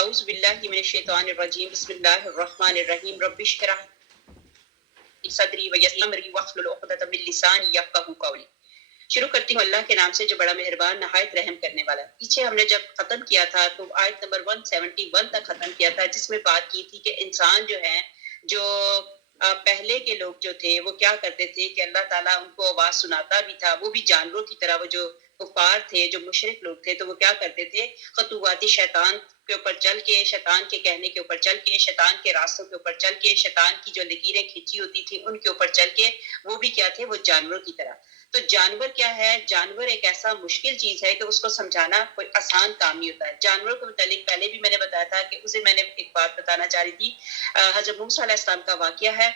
اعوذ باللہ من الشیطان الرجیم بسم اللہ الرحمن الرحیم رب اشرح لی صدری ویسر امری واحلل عقدۃ من لسانی یفقہوا قولی۔ شروع کرتی ہوں اللہ کے نام سے جو بڑا مہربان نہایت رحم کرنے والا ہے۔ پیچھے ہم نے جب ختم کیا تھا تو آیت نمبر 171 تک ختم کیا تھا، جس میں بات کی تھی کہ انسان جو ہے، جو پہلے کے لوگ جو تھے وہ کیا کرتے تھے کہ اللہ تعالیٰ ان کو آواز سناتا بھی تھا، وہ بھی جانوروں کی طرح، وہ جو کفار تھے، جو مشرک لوگ تھے، تو وہ کیا کرتے تھے، خطواتی شیطان کے اوپر چل کے، شیطان کے کہنے کے اوپر چل کے، شیطان کے راستوں کے اوپر چل کے، شیطان کی جو لکیریں کھینچی ہوتی تھی ان کے اوپر چل کے، وہ بھی کیا تھے، وہ جانوروں کی طرح۔ تو جانور کیا ہے؟ جانور ایک ایسا مشکل چیز ہے کہ اس کو سمجھانا کوئی آسان کام نہیں ہوتا ہے۔ جانوروں کے متعلق پہلے بھی میں نے بتایا تھا کہ اسے میں نے ایک بات بتانا چاہ رہی تھی، حضرت موسیٰ علیہ السلام کا واقعہ ہے،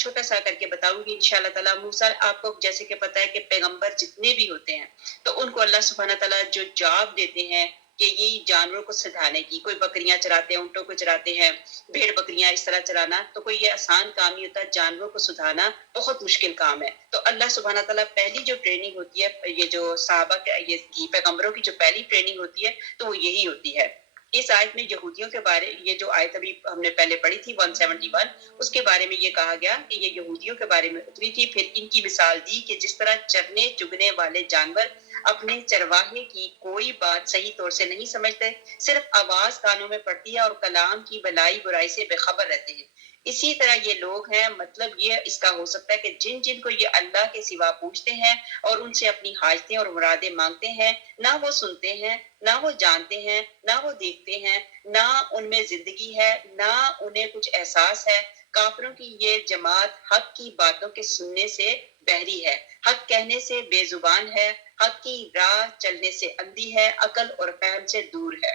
چھوٹا سا کر کے بتاؤں گی انشاءاللہ تعالیٰ۔ موسیٰ، آپ کو جیسے کہ پتہ ہے کہ پیغمبر جتنے بھی ہوتے ہیں تو ان کو اللہ سبحانہ تعالیٰ جو جاب دیتے ہیں کہ یہ جانوروں کو سدھانے کی، کوئی بکریاں چراتے ہیں، اونٹوں کو چراتے ہیں، بھیڑ بکریاں اس طرح چرانا، تو کوئی یہ آسان کام نہیں ہوتا، جانوروں کو سدھانا بہت مشکل کام ہے۔ تو اللہ سبحانہ تعالیٰ پہلی جو ٹریننگ ہوتی ہے، یہ جو صحابہ کے، یہ پیغمبروں کی جو پہلی ٹریننگ ہوتی ہے تو وہ یہی ہوتی ہے۔ اس آیت میں یہودیوں کے بارے، یہ جو آیت ابھی ہم نے پہلے پڑھی تھی 171، اس کے بارے میں یہ کہا گیا کہ یہ یہودیوں کے بارے میں اتری تھی۔ پھر ان کی مثال دی کہ جس طرح چرنے چگنے والے جانور اپنے چرواہے کی کوئی بات صحیح طور سے نہیں سمجھتے، صرف آواز کانوں میں پڑتی ہے اور کلام کی بلائی برائی سے بے خبر رہتے ہیں، اسی طرح یہ لوگ ہیں۔ مطلب یہ اس کا ہو سکتا ہے کہ جن جن کو یہ اللہ کے سوا پوچھتے ہیں اور ان سے اپنی حاجتیں اور مرادیں مانگتے ہیں، نہ وہ سنتے ہیں، نہ وہ جانتے ہیں، نہ وہ دیکھتے ہیں، نہ ان میں زندگی ہے، نہ انہیں کچھ احساس ہے۔ کافروں کی یہ جماعت حق کی باتوں کے سننے سے بہری ہے، حق کہنے سے بے زبان ہے، حق کی راہ چلنے سے اندھی ہے، عقل اور فہم سے دور ہے۔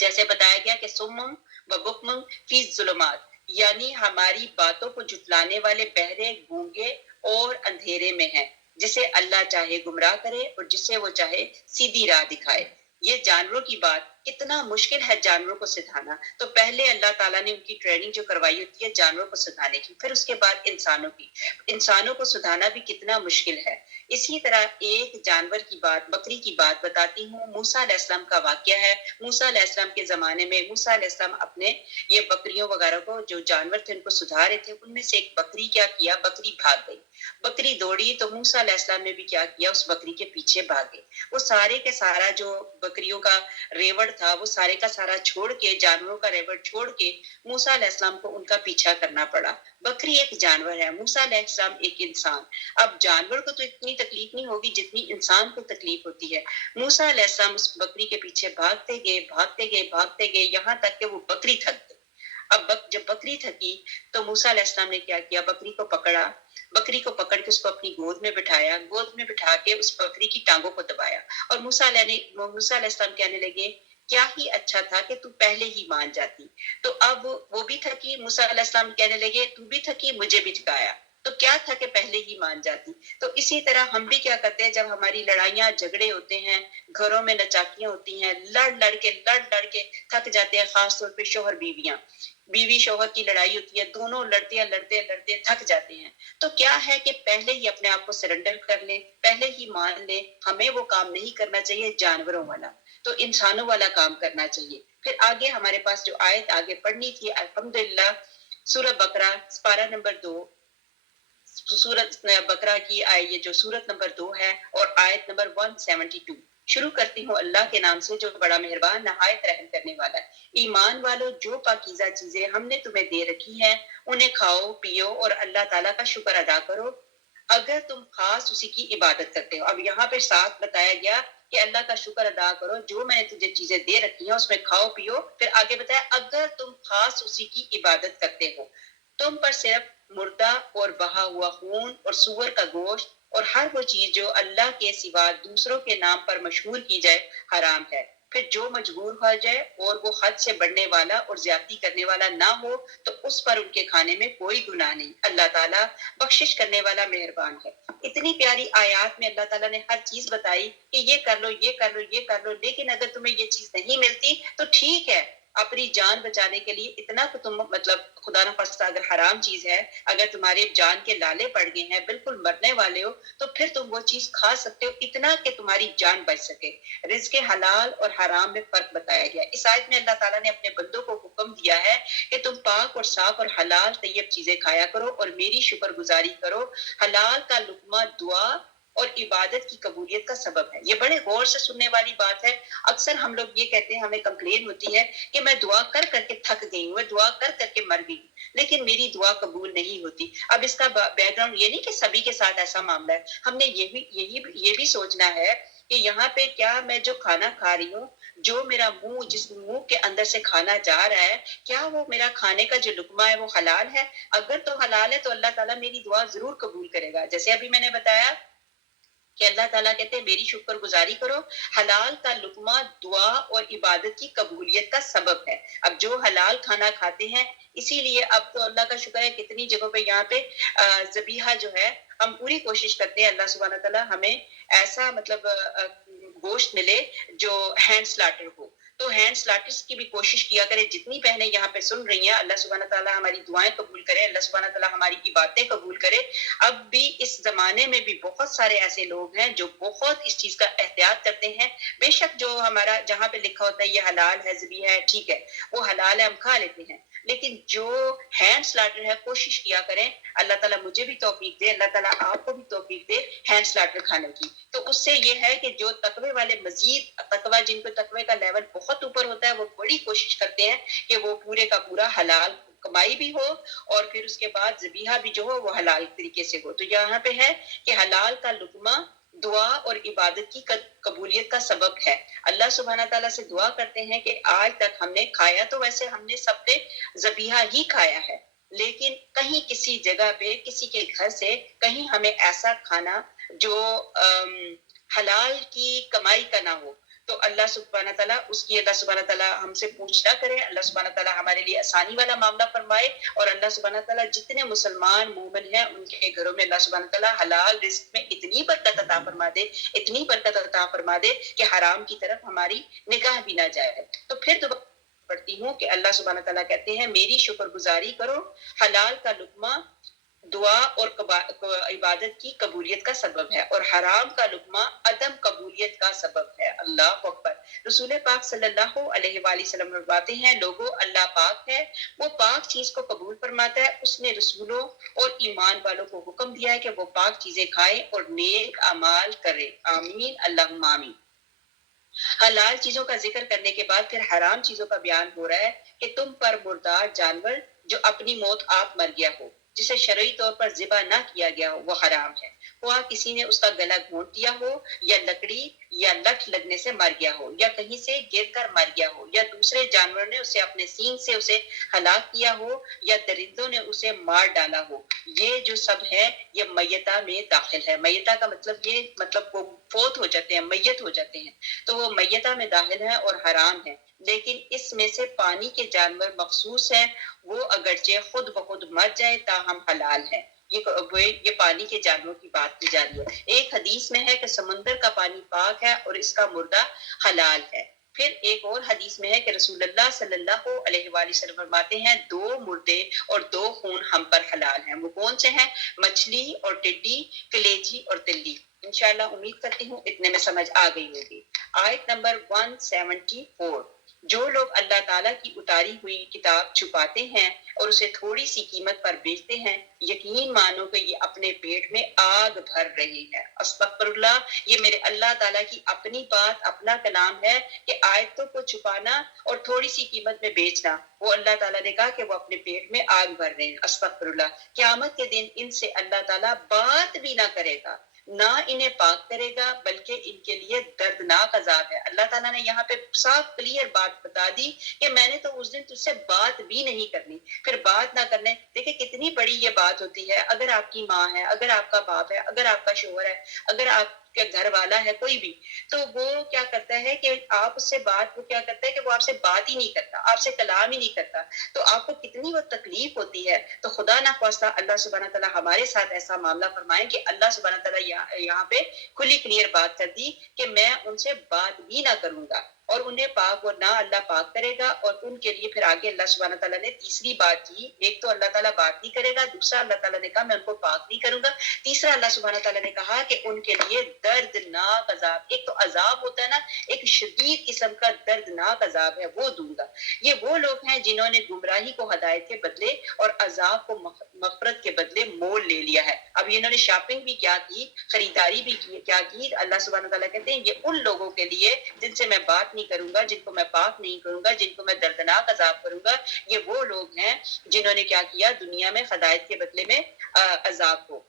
جیسے بتایا گیا کہ سمم و بکم فی الظلمات، یعنی ہماری باتوں کو جھٹلانے والے بہرے، گونگے اور اندھیرے میں ہیں، جسے اللہ چاہے گمراہ کرے اور جسے وہ چاہے سیدھی راہ دکھائے۔ یہ جانوروں کی بات کتنا مشکل ہے جانوروں کو سکھانا۔ تو پہلے اللہ تعالیٰ نے ان کی ٹریننگ جو کروائی ہوتی ہے جانوروں کو سکھانے کی، پھر اس کے بعد انسانوں کی۔ انسانوں کو سکھانا بھی کتنا مشکل ہے۔ اسی طرح ایک جانور کی بات، بکری کی بات بتاتی ہوں۔ موسیٰ علیہ السلام کا واقعہ ہے۔ موسیٰ علیہ السلام کے زمانے میں موسیٰ علیہ السلام اپنے یہ بکریوں وغیرہ کو، جو جانور تھے ان کو سدھا رہے تھے، ان میں سے ایک بکری کیا کیا، بکری بھاگ گئی۔ بکری دوڑی تو موسیٰ علیہ السلام نے بھی کیا کیا، اس بکری کے پیچھے بھاگے۔ وہ سارے کے سارا جو بکریوں کا ریوڑ تھا وہ سارے کا سارا چھوڑ کے، جانوروں کا ریوڑ چھوڑ کے موسیٰ علیہ السلام کو ان کا پیچھا کرنا پڑا۔ بکری ایک جانور ہے، موسیٰ علیہ السلام ایک انسان۔ اب جانور کو تو اتنی تکلیف نہیں ہوگی جتنی انسان کو تکلیف ہوتی ہے۔ موسیٰ علیہ السلام اس بکری کے پیچھے بھاگتے گئے، بھاگتے گئے، بھاگتے گئے، یہاں تک کہ وہ بکری تھک گئی۔ اب جب بکری تھکی تو موسیٰ علیہ السلام نے کیا کیا، بکری کو پکڑا، بکری کو پکڑ کے اس کو اپنی گود میں بٹھایا، گود میں بٹھا کے اس بکری کی ٹانگوں کو دبایا، اور موسیٰ علیہ السلام کہنے لگے کیا ہی اچھا تھا کہ تو پہلے ہی مان جاتی۔ تو اب وہ بھی تھکی، موسیٰ علیہ السلام کہنے لگے تو بھی تھکی، مجھے بھی جھکایا، تو کیا تھا کہ پہلے ہی مان جاتی۔ تو اسی طرح ہم بھی کیا کرتے ہیں، جب ہماری لڑائیاں جھگڑے ہوتے ہیں، گھروں میں نچاکیاں ہوتی ہیں، لڑ لڑ کے تھک جاتے ہیں، خاص طور پہ شوہر بیویاں، بیوی شوہر کی لڑائی ہوتی ہے، دونوں لڑتے تھک جاتے ہیں، تو کیا ہے کہ پہلے ہی اپنے آپ کو سرنڈر کر لیں، پہلے ہی مان لیں۔ ہمیں وہ کام نہیں کرنا چاہیے جانوروں والا، تو انسانوں والا کام کرنا چاہیے۔ پھر آگے ہمارے پاس جو آیت آگے پڑھنی تھی، الحمدللہ، سورہ بقرہ سپارہ نمبر 2، سورت بقرہ کی یہ جو سورت نمبر 2 ہے اور آیت نمبر 172۔ شروع کرتی ہوں اللہ کے نام سے جو بڑا مہربان نہایت رحم کرنے والا ہے۔ ایمان والو، جو پاکیزہ چیزیں ہم نے تمہیں دے رکھی ہیں انہیں کھاؤ پیو اور اللہ تعالیٰ کا شکر ادا کرو اگر تم خاص اسی کی عبادت کرتے ہو۔ اب یہاں پہ ساتھ بتایا گیا کہ اللہ کا شکر ادا کرو، جو میں نے تجھے چیزیں دے رکھی ہیں اس میں کھاؤ پیو، پھر آگے بتایا اگر تم خاص اسی کی عبادت کرتے ہو۔ تم پر صرف مردہ اور بہا ہوا خون اور سور کا گوشت اور ہر وہ چیز جو اللہ کے سوا دوسروں کے نام پر مشہور کی جائے حرام ہے۔ پھر جو مجبور ہو جائے اور وہ حد سے بڑھنے والا اور زیادتی کرنے والا نہ ہو تو اس پر ان کے کھانے میں کوئی گناہ نہیں، اللہ تعالیٰ بخشش کرنے والا مہربان ہے۔ اتنی پیاری آیات میں اللہ تعالیٰ نے ہر چیز بتائی کہ یہ کر لو، یہ کر لو، یہ کر لو، لیکن اگر تمہیں یہ چیز نہیں ملتی تو ٹھیک ہے، اپنی جان بچانے کے لیے اتنا کہ تم مطلب خدا نخواستہ اگر حرام چیز ہے، اگر تمہارے جان کے لالے پڑ گئے ہیں، بالکل مرنے والے ہو، تو پھر تم وہ چیز کھا سکتے ہو اتنا کہ تمہاری جان بچ سکے۔ رزق حلال اور حرام میں فرق بتایا گیا۔ اس آیت میں اللہ تعالیٰ نے اپنے بندوں کو حکم دیا ہے کہ تم پاک اور صاف اور حلال طیب چیزیں کھایا کرو اور میری شکر گزاری کرو۔ حلال کا لقمہ دعا اور عبادت کی قبولیت کا سبب ہے۔ یہ بڑے غور سے سننے والی بات ہے۔ اکثر ہم لوگ یہ کہتے ہیں، ہمیں کمپلین ہوتی ہے کہ میں دعا کر کر کے تھک گئی ہوں، میں دعا کر کر کے مر گئی ہوں، لیکن میری دعا قبول نہیں ہوتی۔ اب اس کا بیک گراؤنڈ یہ نہیں کہ سبھی کے ساتھ ایسا معاملہ ہے، ہم نے یہ بھی سوچنا ہے کہ یہاں پہ کیا میں جو کھانا کھا رہی ہوں، جو میرا منہ جس منہ کے اندر سے کھانا جا رہا ہے، کیا وہ میرا کھانے کا جو لقمہ ہے وہ حلال ہے؟ اگر تو حلال ہے تو اللہ تعالیٰ میری دعا ضرور قبول کرے گا۔ جیسے ابھی میں نے بتایا کہ اللہ تعالیٰ کہتے ہیں میری شکر گزاری کرو، حلال کا لقمہ دعا اور عبادت کی قبولیت کا سبب ہے۔ اب جو حلال کھانا کھاتے ہیں، اسی لیے اب تو اللہ کا شکر ہے کتنی جگہوں پہ یہاں پہ ذبیحہ جو ہے، ہم پوری کوشش کرتے ہیں اللہ سبحانہ تعالیٰ ہمیں ایسا مطلب گوشت ملے جو ہینڈ سلاٹر ہو، تو ہینڈ سلاٹرز کی بھی کوشش کیا کرے۔ جتنی بہنیں یہاں پہ سن رہی ہیں، اللہ سبحانہ تعالیٰ ہماری دعائیں قبول کرے، اللہ سبحانہ تعالیٰ ہماری عبادتیں قبول کرے۔ اب بھی اس زمانے میں بھی بہت سارے ایسے لوگ ہیں جو بہت اس چیز کا احتیاط کرتے ہیں۔ بے شک جو ہمارا جہاں پہ لکھا ہوتا ہے یہ حلال ہے، ذبیحہ ہے، ٹھیک ہے، وہ حلال ہے، ہم کھا لیتے ہیں، لیکن جو ہینڈ سلاٹر ہے کوشش کیا کریں، اللہ تعالیٰ مجھے بھی توفیق دے، اللہ تعالیٰ آپ کو بھی توفیق دے ہینڈ سلاٹر کھانے کی۔ تو اس سے یہ ہے کہ جو تقوی والے، مزید تقوی، جن کو تقوی کا لیول بہت اوپر ہوتا ہے، وہ بڑی کوشش کرتے ہیں کہ وہ پورے کا پورا حلال کمائی بھی ہو، اور پھر اس کے بعد ذبیحہ بھی جو ہو وہ حلال طریقے سے ہو۔ تو یہاں پہ ہے کہ حلال کا لقمہ دعا اور عبادت کی قبولیت کا سبب ہے۔ اللہ سبحانہ تعالیٰ سے دعا کرتے ہیں کہ آج تک ہم نے کھایا، تو ویسے ہم نے سب نے ذبیحہ ہی کھایا ہے، لیکن کہیں کسی جگہ پہ کسی کے گھر سے کہیں ہمیں ایسا کھانا جو حلال کی کمائی کا نہ ہو، تو اللہ سبحانہ تعالیٰ اس کی، اللہ سبحانہ تعالیٰ ہم سے پوچھنا کرے، اللہ سبحانہ تعالیٰ ہمارے لیے آسانی والا معاملہ فرمائے، اور اللہ سبحانہ تعالیٰ جتنے مسلمان مومن ہیں ان کے گھروں میں اللہ سبحانہ تعالیٰ حلال رزق میں اتنی برکت عطا فرما دے، اتنی برکت عطا فرما دے کہ حرام کی طرف ہماری نگاہ بھی نہ جائے۔ تو پھر دوبارہ پڑھتی ہوں کہ اللہ سبحانہ تعالیٰ کہتے ہیں میری شکر گزاری کرو، حلال کا لقمہ دعا اور عبادت کی قبولیت کا سبب ہے، اور حرام کا لقمہ عدم قبولیت کا سبب ہے۔ اللہ اکبر۔ رسول پاک صلی اللہ علیہ وآلہ وسلم فرماتے ہیں، لوگوں اللہ پاک ہے، وہ پاک چیز کو قبول فرماتا ہے، اس نے رسولوں اور ایمان والوں کو حکم دیا ہے کہ وہ پاک چیزیں کھائیں اور نیک اعمال کریں۔ آمین اللہم آمین۔ حلال چیزوں کا ذکر کرنے کے بعد پھر حرام چیزوں کا بیان ہو رہا ہے کہ تم پر مردار جانور جو اپنی موت آپ مر گیا ہو، جسے شرعی طور پر ذبح نہ کیا گیا ہو، وہ حرام ہے۔ خواہ کسی نے اس کا گلا گھونٹ دیا ہو، یا لکڑی یا لٹ لگنے سے مر گیا ہو، یا کہیں سے گر کر مر گیا ہو، یا دوسرے جانور نے اسے اپنے سینگ سے اسے ہلاک کیا ہو، یا درندوں نے اسے مار ڈالا ہو، یہ جو سب ہے یہ میتہ میں داخل ہے۔ میتہ کا مطلب یہ مطلب وہ فوت ہو جاتے ہیں، میت ہو جاتے ہیں، تو وہ میتہ میں داخل ہے اور حرام ہے۔ لیکن اس میں سے پانی کے جانور مخصوص ہیں، وہ اگرچہ خود بخود مر جائے تاہم حلال ہے۔ یہ پانی کے جانوروں کی بات کی جا رہی ہے۔ ایک حدیث میں ہے کہ سمندر کا پانی پاک ہے اور اس کا مردہ حلال ہے۔ پھر ایک اور حدیث میں ہے کہ رسول اللہ صلی اللہ علیہ وآلہ وسلم فرماتے ہیں، دو مردے اور دو خون ہم پر حلال ہیں۔ وہ کون سے ہیں؟ مچھلی اور ٹڈی، کلیجی اور تلی۔ انشاءاللہ امید کرتی ہوں اتنے میں سمجھ آ گئی ہوگی۔ آیت نمبر 174، جو لوگ اللہ تعالیٰ کی اتاری ہوئی کتاب چھپاتے ہیں اور اسے تھوڑی سی قیمت پر بیچتے ہیں، یقین مانو کہ یہ اپنے پیٹ میں آگ بھر رہی ہے۔ استغفر اللہ، یہ میرے اللہ تعالیٰ کی اپنی بات، اپنا کلام ہے کہ آیتوں کو چھپانا اور تھوڑی سی قیمت میں بیچنا، وہ اللہ تعالیٰ نے کہا کہ وہ اپنے پیٹ میں آگ بھر رہے ہیں۔ استغفر اللہ، قیامت کے دن ان سے اللہ تعالیٰ بات بھی نہ کرے گا، نہ انہیں پاک کرے گا، بلکہ ان کے لیے دردناک عذاب ہے۔ اللہ تعالیٰ نے یہاں پہ صاف کلیئر بات بتا دی کہ میں نے تو اس دن تجھ سے بات بھی نہیں کرنی۔ پھر بات نہ کرنے، دیکھیں کتنی بڑی یہ بات ہوتی ہے۔ اگر آپ کی ماں ہے، اگر آپ کا باپ ہے، اگر آپ کا شوہر ہے، اگر آپ کا گھر والا ہے کوئی بھی، تو وہ کیا کرتا ہے کہ آپ اس سے بات، وہ کیا کرتا ہے کہ وہ آپ سے بات ہی نہیں کرتا، آپ سے کلام ہی نہیں کرتا، تو آپ کو کتنی وہ تکلیف ہوتی ہے۔ تو خدا نخواستہ اللہ سبحانہ تعالیٰ ہمارے ساتھ ایسا معاملہ فرمائے کہ اللہ سبحانہ تعالیٰ یہاں پہ کھلی کلیئر بات کر دی کہ میں ان سے بات بھی نہ کروں گا۔ اور انہیں پاک اور نہ اللہ پاک کرے گا. اور ان کے لیے پھر آگے اللہ سبحانہ تعالیٰ نے تیسری بات کی. ایک تو اللہ تعالیٰ بات نہیں کرے گا, دوسرا اللہ تعالیٰ نے کہا میں ان کو پاک نہیں کروں گا, تیسرا اللہ سبحانہ تعالیٰ نے کہا کہ ان کے لیے دردناک عذاب. ایک تو عذاب ہوتا ہے نا, ایک شدید قسم کا دردناک عذاب ہے, وہ دوں گا. یہ وہ لوگ ہیں جنہوں نے گمراہی کو ہدایت کے بدلے اور عذاب کو مغفرت کے بدلے مول لے لیا ہے. اب انہوں نے شاپنگ بھی کیا کی, خریداری بھی کیا کی. اللہ سبحانہ تعالیٰ کہتے ہیں یہ ان لوگوں کے لیے جن سے میں بات نہیں کروں گا, جن کو میں پاک نہیں کروں گا, جن کو میں دردناک عذاب کروں گا. یہ وہ لوگ ہیں جنہوں نے کیا کیا, دنیا میں ہدایت کے بدلے میں عذاب کو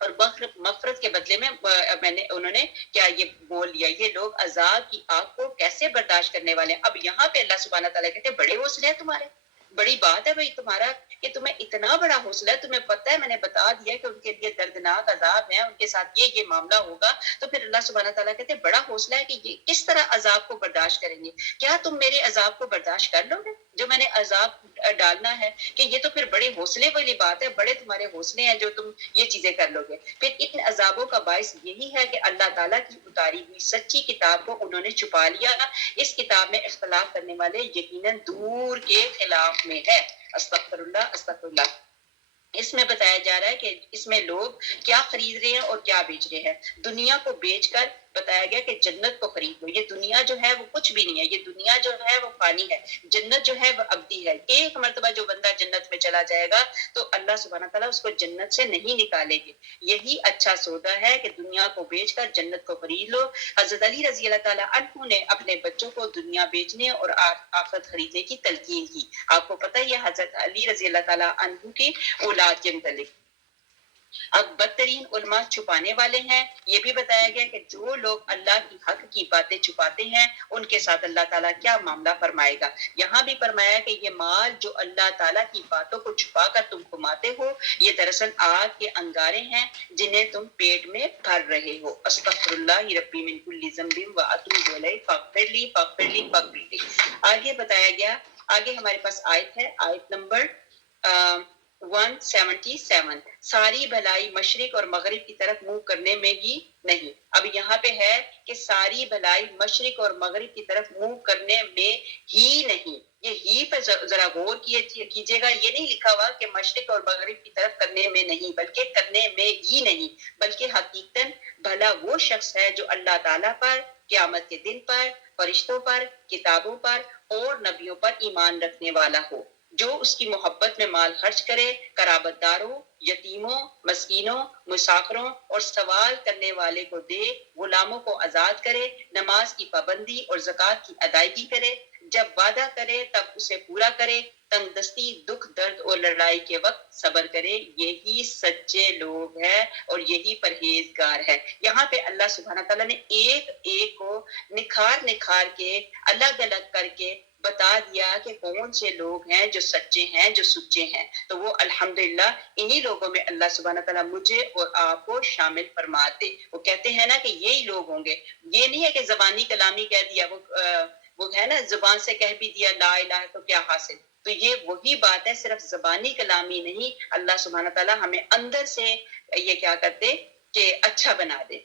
اور مغفرت کے بدلے میں انہوں نے کیا یہ بول لیا. یہ لوگ عذاب کی آگ کو کیسے برداشت کرنے والے ہیں. اب یہاں پہ اللہ سبحانہ تعالیٰ کہتے ہیں بڑے حوصلے ہیں تمہارے, بڑی بات ہے بھائی تمہارا کہ تمہیں اتنا بڑا حوصلہ ہے, تمہیں پتہ ہے میں نے بتا دیا کہ ان کے لیے دردناک عذاب ہے, ان کے ساتھ یہ معاملہ ہوگا. تو پھر اللہ سبحانہ تعالیٰ کہتے ہیں بڑا حوصلہ ہے کہ یہ کس طرح عذاب کو برداشت کریں گے. کیا تم میرے عذاب کو برداشت کر لو گے جو میں نے عذاب ڈالنا ہے؟ کہ یہ تو پھر بڑے حوصلے والی بات ہے, بڑے تمہارے حوصلے ہیں جو تم یہ چیزیں کر لو گے. پھر ان عذابوں کا باعث یہی ہے کہ اللہ تعالیٰ کی اتاری ہوئی سچی کتاب کو انہوں نے چھپا لیا. اس کتاب میں اختلاف کرنے والے یقیناً دور کے خلاف میں ہے. استغفر اللہ استغفر اللہ. اس میں بتایا جا رہا ہے کہ اس میں لوگ کیا خرید رہے ہیں اور کیا بیچ رہے ہیں. دنیا کو بیچ کر بتایا گیا کہ جنت کو خرید لو. یہ دنیا جو ہے وہ کچھ بھی نہیں ہے, یہ دنیا جو ہے وہ فانی ہے, جنت جو ہے وہ ابدی ہے. ایک مرتبہ جو بندہ جنت میں چلا جائے گا تو اللہ سبحانہ تعالیٰ اس کو جنت سے نہیں نکالے گی. یہی اچھا سودا ہے کہ دنیا کو بیچ کر جنت کو خرید لو. حضرت علی رضی اللہ تعالیٰ عنہ نے اپنے بچوں کو دنیا بیچنے اور آخرت خریدنے کی تلقین کی. آپ کو پتہ ہے حضرت علی رضی اللہ تعالیٰ عنہ کی اولاد کے متعلق. اب بدترین علماء چھپانے والے ہیں. یہ بھی بتایا گیا کہ جو لوگ اللہ کی حق کی باتیں چھپاتے ہیں ان کے ساتھ اللہ تعالیٰ کیا معاملہ فرمائے گا. یہاں بھی فرمایا کہ یہ مال جو اللہ تعالیٰ کی باتوں کو چھپا کر تم کماتے ہو یہ دراصل آگ کے انگارے ہیں جنہیں تم پیٹ میں بھر رہے ہو. استغفر اللہ ربی من کل ذنب واتوب الیہ فاغفر لی فاغفر لی فاغفر لی. آگے بتایا گیا, آگے ہمارے پاس آیت ہے, آیت نمبر 177. ساری بھلائی مشرق اور مغرب کی طرف منہ کرنے میں ہی نہیں. اب یہاں پہ ہے کہ ساری بھلائی مشرق اور مغرب کی طرف منہ کرنے میں ہی نہیں. یہ ہی پہ ذرا غور کیجیے گا. یہ نہیں لکھا ہوا کہ مشرق اور مغرب کی طرف کرنے میں نہیں, بلکہ کرنے میں ہی نہیں, بلکہ حقیقتاً بھلا وہ شخص ہے جو اللہ تعالیٰ پر, قیامت کے دن پر, فرشتوں پر, کتابوں پر اور نبیوں پر ایمان رکھنے والا ہو, جو اس کی محبت میں مال خرچ کرے, قرابت داروں, یتیموں, مسکینوں, مسافروں اور سوال کرنے والے کو دے, غلاموں کو آزاد کرے, نماز کی پابندی اور زکوٰۃ کی ادائیگی کرے, جب وعدہ کرے تب اسے پورا کرے, تنگ دستی, دکھ درد اور لڑائی کے وقت صبر کرے. یہی سچے لوگ ہیں اور یہی پرہیزگار ہے. یہاں پہ اللہ سبحانہ تعالیٰ نے ایک ایک کو نکھار کے الگ الگ کر کے بتا دیا کہ کون سے لوگ ہیں جو سچے ہیں, جو سچے ہیں. تو وہ الحمدللہ انہی لوگوں میں اللہ سبحانہ تعالیٰ مجھے اور آپ کو شامل فرما دے. وہ کہتے ہیں نا کہ یہی لوگ ہوں گے. یہ نہیں ہے کہ زبانی کلامی کہہ دیا, وہ ہے نا زبان سے کہہ بھی دیا لا الہ تو کیا حاصل. تو یہ وہی بات ہے, صرف زبانی کلامی نہیں. اللہ سبحانہ تعالیٰ ہمیں اندر سے یہ کیا کرتے کہ اچھا بنا دے.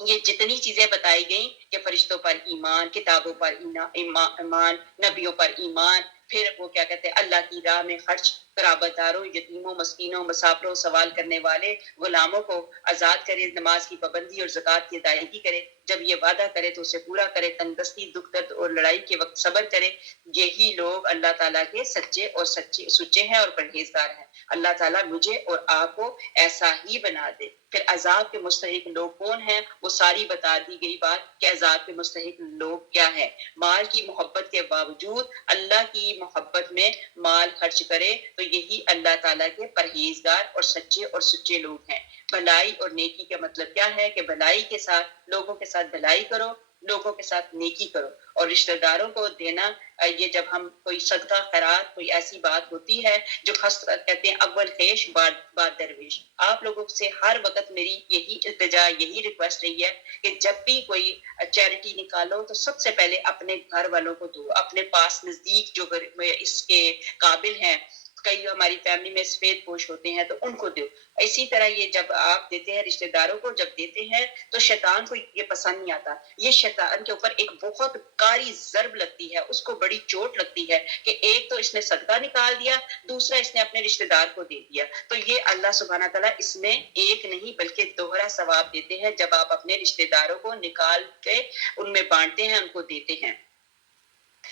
یہ جتنی چیزیں بتائی گئیں کہ فرشتوں پر ایمان, کتابوں پر ایمان, نبیوں پر ایمان, پھر وہ کیا کہتے ہیں اللہ کی راہ میں خرچ, قرابت داروں, یتیموں, مسکینوں, مسافروں, سوال کرنے والے, غلاموں کو آزاد کرے, نماز کی پابندی اور زکوٰۃ کی ادائیگی کرے, جب یہ وعدہ کرے تو اسے پورا کرے, تنگ دستی, دکھ درد اور لڑائی کے وقت صبر کرے. یہی لوگ اللہ تعالیٰ کے سچے اور سچے ہیں اور پرہیزگار ہیں. اللہ تعالیٰ مجھے اور آپ کو ایسا ہی بنا دے. پھر عذاب کے مستحق لوگ کون ہیں وہ ساری بتا دی گئی بات کہ عذاب کے مستحق لوگ کیا ہے. مال کی محبت کے باوجود اللہ کی محبت میں مال خرچ کرے تو یہی اللہ تعالیٰ کے پرہیزگار اور سچے لوگ ہیں. بھلائی اور نیکی کا مطلب کیا ہے کہ بھلائی کے ساتھ لوگوں کے ساتھ بھلائی کرو, لوگوں کے ساتھ نیکی کرو, اور رشتہ داروں کو دینا. یہ جب ہم کوئی صدقہ خیرات کوئی ایسی بات ہوتی ہے جو خاص کہتے ہیں اول خیش بعد درویش. آپ لوگوں سے ہر وقت میری یہی التجا, یہی ریکویسٹ رہی ہے کہ جب بھی کوئی چیریٹی نکالو تو سب سے پہلے اپنے گھر والوں کو دو, اپنے پاس نزدیک جو اس کے قابل ہیں, کئی ہماری فیملی میں سفید پوش ہوتے ہیں تو ان کو دو. اسی طرح یہ جب آپ دیتے ہیں رشتہ داروں کو، جب دیتے ہیں تو شیطان کو یہ پسند نہیں آتا. یہ شیطان کے اوپر ایک بہت کاری ضرب لگتی ہے، اس کو بڑی چوٹ لگتی ہے کہ ایک تو اس نے صدقہ نکال دیا، دوسرا اس نے اپنے رشتہ دار کو دے دیا. تو یہ اللہ سبحانہ تعالیٰ اس میں ایک نہیں بلکہ دوہرا ثواب دیتے ہیں جب آپ اپنے رشتہ داروں کو نکال کے ان میں بانٹتے ہیں، ان کو دیتے ہیں.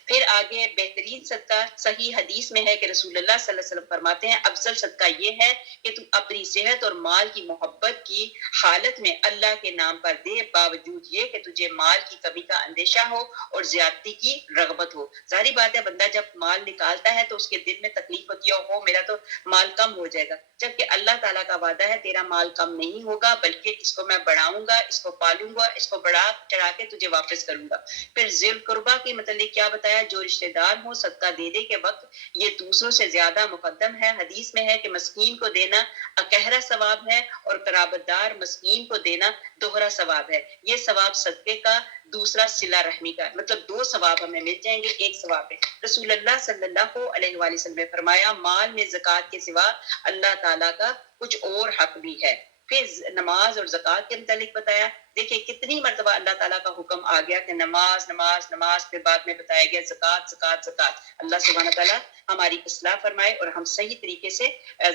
پھر آگے بہترین صدقہ صحیح حدیث میں ہے کہ رسول اللہ صلی اللہ علیہ وسلم فرماتے ہیں افضل صدقہ یہ ہے کہ تم اپنی صحت اور مال کی محبت کی حالت میں اللہ کے نام پر دے، باوجود یہ کہ تجھے مال کی کمی کا اندیشہ ہو اور زیادتی کی رغبت ہو. ظاہری بات ہے بندہ جب مال نکالتا ہے تو اس کے دل میں تکلیف ہوتی ہے، ہو میرا تو مال کم ہو جائے گا، جبکہ اللہ تعالیٰ کا وعدہ ہے تیرا مال کم نہیں ہوگا بلکہ اس کو میں بڑھاؤں گا، اس کو پالوں گا، اس کو بڑھا چڑھا کے تجھے واپس کروں گا. پھر ذی القربہ کے متعلق کیا بتایا؟ جو رشتہ دار ہوں صدقہ دینے کے وقت یہ دوسروں سے زیادہ مقدم ہے. حدیث میں ہے کہ مسکین کو دینا اکہرا ثواب ہے اور قرابت دار مسکین کو دینا دوہرا ثواب ہے. یہ ثواب صدقے کا، دوسرا صلہ رحمی کا، مطلب دو ثواب ہمیں مل جائیں گے ایک ثواب ہے. رسول اللہ صلی اللہ علیہ وآلہ وسلم نے فرمایا مال میں زکوٰۃ کے سوا اللہ تعالیٰ کا کچھ اور حق بھی ہے. پھر نماز اور زکوٰۃ کے متعلق بتایا. دیکھیں کتنی مرتبہ اللہ تعالیٰ کا حکم آ گیا کہ نماز نماز نماز، پھر بعد میں بتایا گیا زکوٰۃ زکوٰۃ زکوٰۃ. اللہ سبحانہ تعالیٰ ہماری اصلاح فرمائے اور ہم صحیح طریقے سے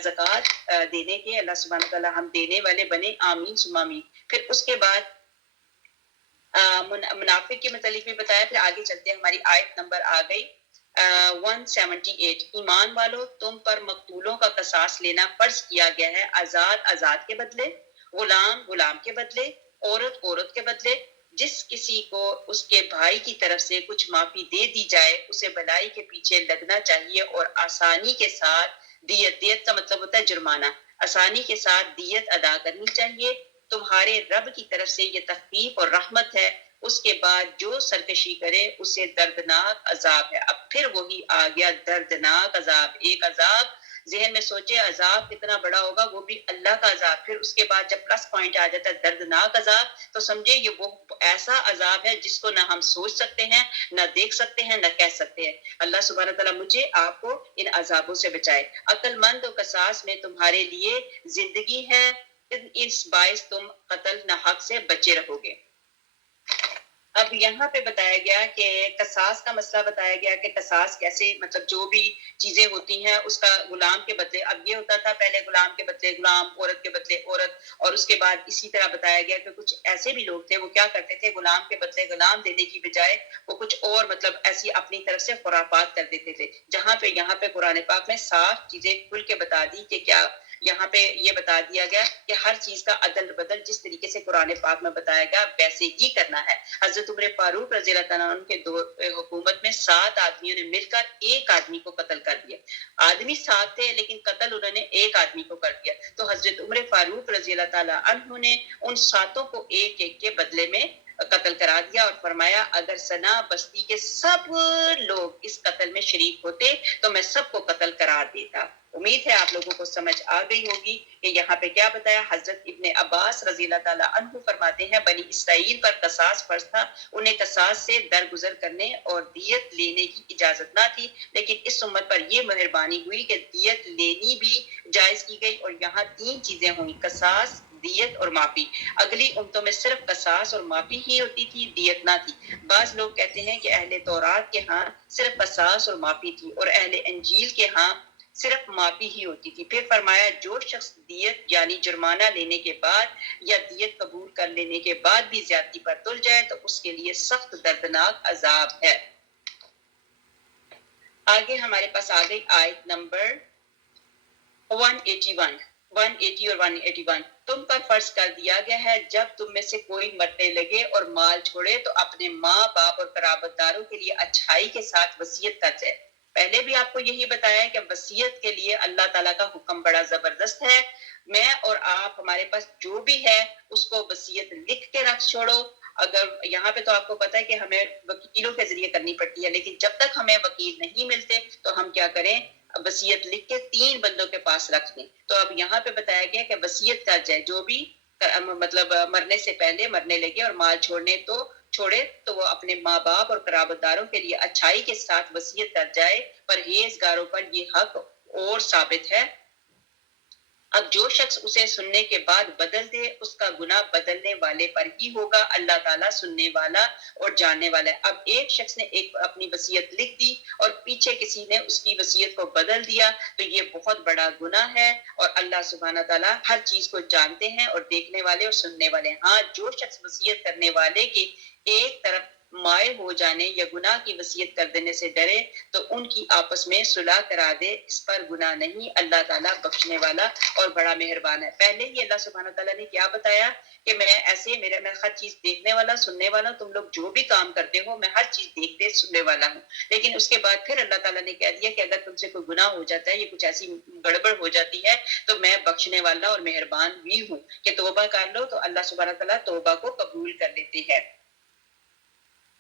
زکوٰۃ دینے کے اللہ سبحانہ تعالیٰ ہم دینے والے بنے، آمین ثم آمین. پھر اس کے بعد منافق کے متعلق بھی بتایا. پھر آگے چلتے ہیں، ہماری آیت نمبر آ گئی 178. ایمان والو تم پر مقتولوں کا قصاص لینا فرض کیا گیا ہے، آزاد آزاد کے بدلے، غلام غلام کے بدلے، عورت عورت کے بدلے. جس کسی کو اس کے بھائی کی طرف سے کچھ معافی دے دی جائے اسے بھلائی کے پیچھے لگنا چاہیے اور آسانی کے ساتھ دیت، دیت کا مطلب ہوتا ہے جرمانہ، آسانی کے ساتھ دیت ادا کرنی چاہیے. تمہارے رب کی طرف سے یہ تخفیف اور رحمت ہے. اس کے بعد جو سرکشی کرے اسے دردناک عذاب ہے. اب پھر وہی آ گیا دردناک عذاب. ایک عذاب ذہن میں سوچے عذاب کتنا بڑا ہوگا، وہ بھی اللہ کا عذاب. پھر اس کے بعد جب پلس پوائنٹ آ جاتا ہے دردناک عذاب تو سمجھے یہ وہ ایسا عذاب ہے جس کو نہ ہم سوچ سکتے ہیں، نہ دیکھ سکتے ہیں، نہ کہہ سکتے ہیں. اللہ سبحانہ تعالیٰ مجھے آپ کو ان عذابوں سے بچائے. عقل مند و قصاص میں تمہارے لیے زندگی ہے، اس باعث تم قتل نہ حق سے بچے رہو گے. اب یہاں پہ بتایا گیا کہ قصاص کا مسئلہ بتایا گیا کہ قصاص کیسے، مطلب جو بھی چیزیں ہوتی ہیں اس کا غلام کے بدلے. اب یہ ہوتا تھا پہلے غلام کے بدلے غلام، عورت کے بدلے عورت، اور اس کے بعد اسی طرح بتایا گیا کہ کچھ ایسے بھی لوگ تھے وہ کیا کرتے تھے غلام کے بدلے غلام دینے کی بجائے وہ کچھ اور مطلب ایسی اپنی طرف سے خرافات کر دیتے تھے. جہاں پہ یہاں پہ قرآن پاک میں صاف چیزیں کھل کے بتا دی کہ کیا یہاں پہ یہ بتا دیا گیا کہ ہر چیز کا عدل بدل جس طریقے سے قرآن پاک میں بتایا گیا ویسے ہی کرنا ہے. حضرت عمر فاروق رضی اللہ تعالیٰ عنہ کے دور حکومت میں 7 آدمیوں نے مل کر ایک آدمی کو قتل کر دیا. آدمی 7 تھے لیکن قتل انہوں نے ایک آدمی کو کر دیا. تو حضرت عمر فاروق رضی اللہ تعالیٰ عنہ نے ان 7 کو ایک ایک کے بدلے میں قتل کرا دیا اور فرمایا اگر سنا بستی کے سب لوگ اس قتل میں شریک ہوتے تو میں سب کو قتل کرا دیتا. امید ہے آپ لوگوں کو سمجھ آ گئی ہوگی کہ یہاں پہ کیا بتایا. حضرت ابن عباس رضی اللہ تعالیٰ عنہ فرماتے ہیں بنی اسرائیل پر قصاص فرض تھا، انہیں قصاص سے درگزر کرنے اور دیت لینے کی اجازت نہ تھی، لیکن اس امت پر یہ مہربانی ہوئی کہ دیت لینی بھی جائز کی گئی. اور یہاں 3 چیزیں ہوئیں، قصاص، دیت اور معافی. اگلی امتوں میں صرف قصاص اور معافی ہی ہوتی تھی، دیت نہ تھی. بعض لوگ کہتے ہیں کہ اہل تورات کے ہاں صرف قصاص اور معافی تھی اور اہل انجیل کے ہاں صرف معافی ہی ہوتی تھی. پھر فرمایا جو شخص دیت یعنی جرمانہ لینے کے بعد یا دیت قبول کر لینے کے بعد بھی زیادتی پر تل جائے تو اس کے لیے سخت دردناک عذاب ہے. آگے ہمارے پاس آ گئی آیت نمبر 180 اور 181. تم پر فرض کر دیا گیا ہے جب تم میں سے کوئی مرنے لگے اور مال چھوڑے تو اپنے ماں باپ اور قرابت داروں کے لیے اچھائی کے ساتھ وصیت کر جائے. پہلے بھی آپ کو یہی بتایا کہ وصیت کے لیے اللہ تعالیٰ کا حکم بڑا زبردست ہے. میں اور آپ ہمارے پاس جو بھی ہے اس کو وصیت لکھ کے رکھ چھوڑو. اگر یہاں پہ تو آپ کو پتا ہے کہ ہمیں وکیلوں کے ذریعے کرنی پڑتی ہے، لیکن جب تک ہمیں وکیل نہیں ملتے تو ہم کیا کریں، وصیت لکھ کے 3 بندوں کے پاس رکھ دیں. تو اب یہاں پہ بتایا گیا کہ وصیت کر جائے، جو بھی مطلب مرنے سے پہلے مرنے لگے اور مال چھوڑے تو وہ اپنے ماں باپ اور قرابت داروں کے لیے اچھائی کے ساتھ وصیت کر جائے. پرہیزگاروں پر یہ حق اور ثابت ہے۔ اب جو شخص اسے سننے کے بعد بدل دے اس کا گناہ بدلنے والے پر ہی ہوگا، اللہ تعالیٰ سننے والا اور جاننے والا ہے۔ اب ایک شخص نے ایک اپنی وصیت لکھ دی اور پیچھے کسی نے اس کی وصیت کو بدل دیا تو یہ بہت بڑا گناہ ہے، اور اللہ سبحانہ تعالیٰ ہر چیز کو جانتے ہیں اور دیکھنے والے اور سننے والے ہیں۔ ہاں، جو شخص وصیت کرنے والے کے ایک طرف مائل ہو جانے یا گناہ کی وصیت کر دینے سے ڈرے تو ان کی آپس میں صلح کرا دے، اس پر گناہ نہیں، اللہ تعالیٰ بخشنے والا اور بڑا مہربان ہے۔ پہلے ہی اللہ سبحانہ تعالیٰ نے کیا بتایا کہ میں ایسے میں ہر چیز دیکھنے والا سننے والا، تم لوگ جو بھی کام کرتے ہو میں ہر چیز دیکھتے سننے والا ہوں۔ لیکن اس کے بعد پھر اللہ تعالیٰ نے کہہ دیا کہ اگر تم سے کوئی گناہ ہو جاتا ہے یا کچھ ایسی گڑبڑ ہو جاتی ہے تو میں بخشنے والا اور مہربان بھی ہوں کہ توبہ کر لو تو اللہ سبحانہ تعالیٰ توبہ کو قبول کر لیتے ہیں۔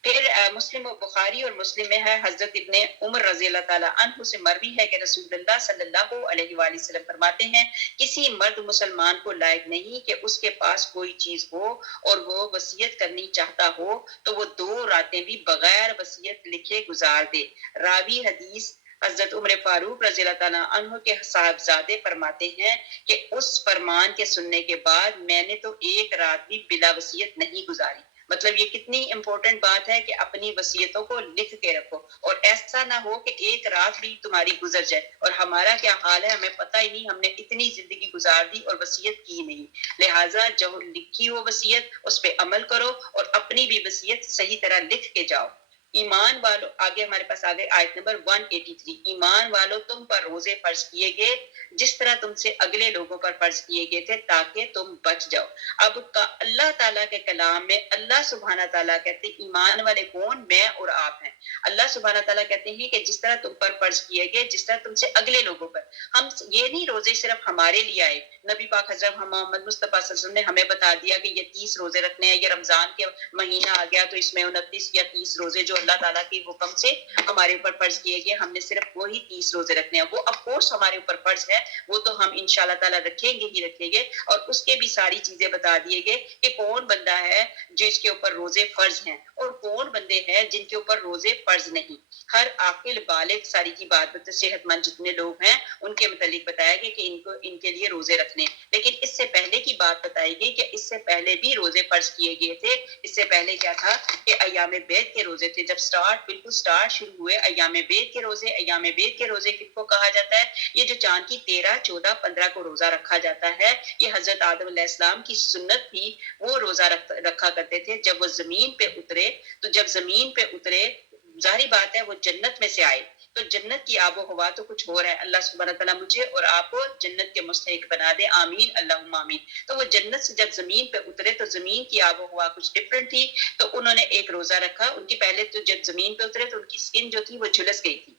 پھر مسلم و بخاری اور مسلم میں ہے، حضرت ابن عمر رضی اللہ تعالیٰ عنہ سے مروی ہے کہ رسول اللہ صلی اللہ علیہ وآلہ وسلم فرماتے ہیں کسی مرد مسلمان کو لائق نہیں کہ اس کے پاس کوئی چیز ہو اور وہ وصیت کرنی چاہتا ہو تو وہ 2 راتیں بھی بغیر وصیت لکھے گزار دے۔ راوی حدیث حضرت عمر فاروق رضی اللہ تعالیٰ عنہ کے صاحبزادے فرماتے ہیں کہ اس فرمان کے سننے کے بعد میں نے تو 1 رات بھی بلا وصیت نہیں گزاری۔ مطلب یہ کتنی امپورٹنٹ بات ہے کہ اپنی وصیتوں کو لکھ کے رکھو، اور ایسا نہ ہو کہ 1 رات بھی تمہاری گزر جائے اور ہمارا کیا حال ہے ہمیں پتہ ہی نہیں، ہم نے اتنی زندگی گزار دی اور وصیت کی نہیں۔ لہٰذا جو لکھی ہو وصیت اس پہ عمل کرو اور اپنی بھی وصیت صحیح طرح لکھ کے جاؤ۔ ایمان والو، آگے ہمارے پاس آگے آیت نمبر 183، ایمان والو تم پر روزے فرض کیے گئے جس طرح تم سے اگلے لوگوں پر فرض کیے گئے تھے تاکہ تم بچ جاؤ۔ اب اللہ تعالیٰ کے کلام میں اللہ سبحانہ تعالیٰ کہتے ہیں ایمان والے کون؟ میں اور آپ ہیں۔ اللہ سبحانہ تعالیٰ کہتے ہیں کہ جس طرح تم پر فرض کیے گئے جس طرح تم سے اگلے لوگوں پر۔ ہم یہ نہیں روزے صرف ہمارے لیے آئے، نبی پاک حضرت محمد مصطفیٰ صلی اللہ علیہ وسلم نے ہمیں بتا دیا کہ یہ 30 روزے رکھنے ہیں، یہ رمضان کے مہینہ آ گیا تو اس میں 29 یا 30 روزے جو اللہ تعالیٰ کے حکم سے ہمارے اوپر فرض کیے گئے، ہم نے صرف وہی 30 روزے رکھنے ہیں۔ وہ آف کورس ہمارے اوپر فرض ہے، وہ تو ہم انشاءاللہ تعالیٰ رکھیں گے ہی رکھیں گے، اور اس کے بھی ساری چیزیں بتا دیے گئے کہ کون بندہ ہے جس کے اوپر روزے فرض ہیں اور کون بندے ہیں جن کے اوپر روزے فرض نہیں۔ ہر عاقل بالغ ساری کی بات صحت مند جتنے لوگ ہیں ان کے متعلق بتایا گیا کہ ان کے لیے روزے رکھنے، لیکن اس سے پہلے کی بات بتائی گئی کہ اس سے پہلے بھی روزے فرض کیے گئے تھے۔ اس سے پہلے کیا تھا کہ ایام بیت کے روزے تھے، جب بالکل سٹارٹ شروع ہوئے ایام بیت کے روزے۔ ایام بیت کے روزے کس کو کہا جاتا ہے؟ یہ جو چاند کی 13، 14، 15 کو روزہ رکھا جاتا ہے، یہ حضرت آدم علیہ السلام کی سنت تھی، وہ روزہ رکھا کرتے تھے جب وہ زمین پہ اترے۔ تو جب زمین پہ اترے ظاہری بات ہے وہ جنت میں سے آئے، تو جنت کی آب و ہوا تو کچھ اور ہے۔ اللہ سبحانہ تعالیٰ مجھے اور آپ کو جنت کے مستحق بنا دے، آمین اللہم آمین۔ تو وہ جنت سے جب زمین پہ اترے تو زمین کی آب و ہوا کچھ ڈفرنٹ تھی، تو انہوں نے ایک روزہ رکھا۔ ان کی پہلے تو جب زمین پہ اترے تو ان کی سکن جو تھی وہ جھلس گئی تھی،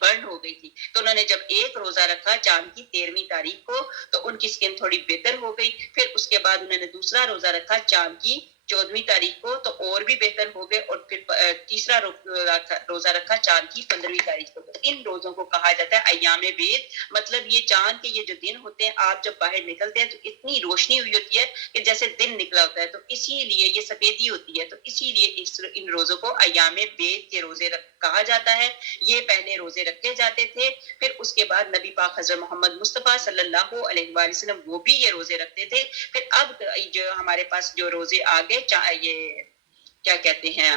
برن ہو گئی تھی، تو انہوں نے جب ایک روزہ رکھا چاند کی 13ویں تاریخ کو تو ان کی سکن تھوڑی بہتر ہو گئی۔ پھر اس کے بعد انہوں نے دوسرا روزہ رکھا چاند کی 14ویں تاریخ کو تو اور بھی بہتر ہو گئے، اور پھر تیسرا روزہ رکھا چاند کی 15ویں تاریخ کو۔ تو ان روزوں کو کہا جاتا ہے ایام بیت، مطلب یہ چاند کے یہ جو دن ہوتے ہیں آپ جب باہر نکلتے ہیں تو اتنی روشنی ہوئی ہوتی ہے کہ جیسے دن نکلا ہوتا ہے، تو اسی لیے یہ سفیدی ہوتی ہے، تو اسی لیے ان روزوں کو ایام بیت کے روزے کہا جاتا ہے۔ یہ پہلے روزے رکھے جاتے تھے، پھر اس کے بعد نبی پاک حضرت محمد مصطفیٰ صلی اللہ علیہ وآلہ وسلم وہ بھی یہ روزے رکھتے تھے۔ پھر اب جو ہمارے پاس جو روزے آگے یہ کیا کہتے ہیں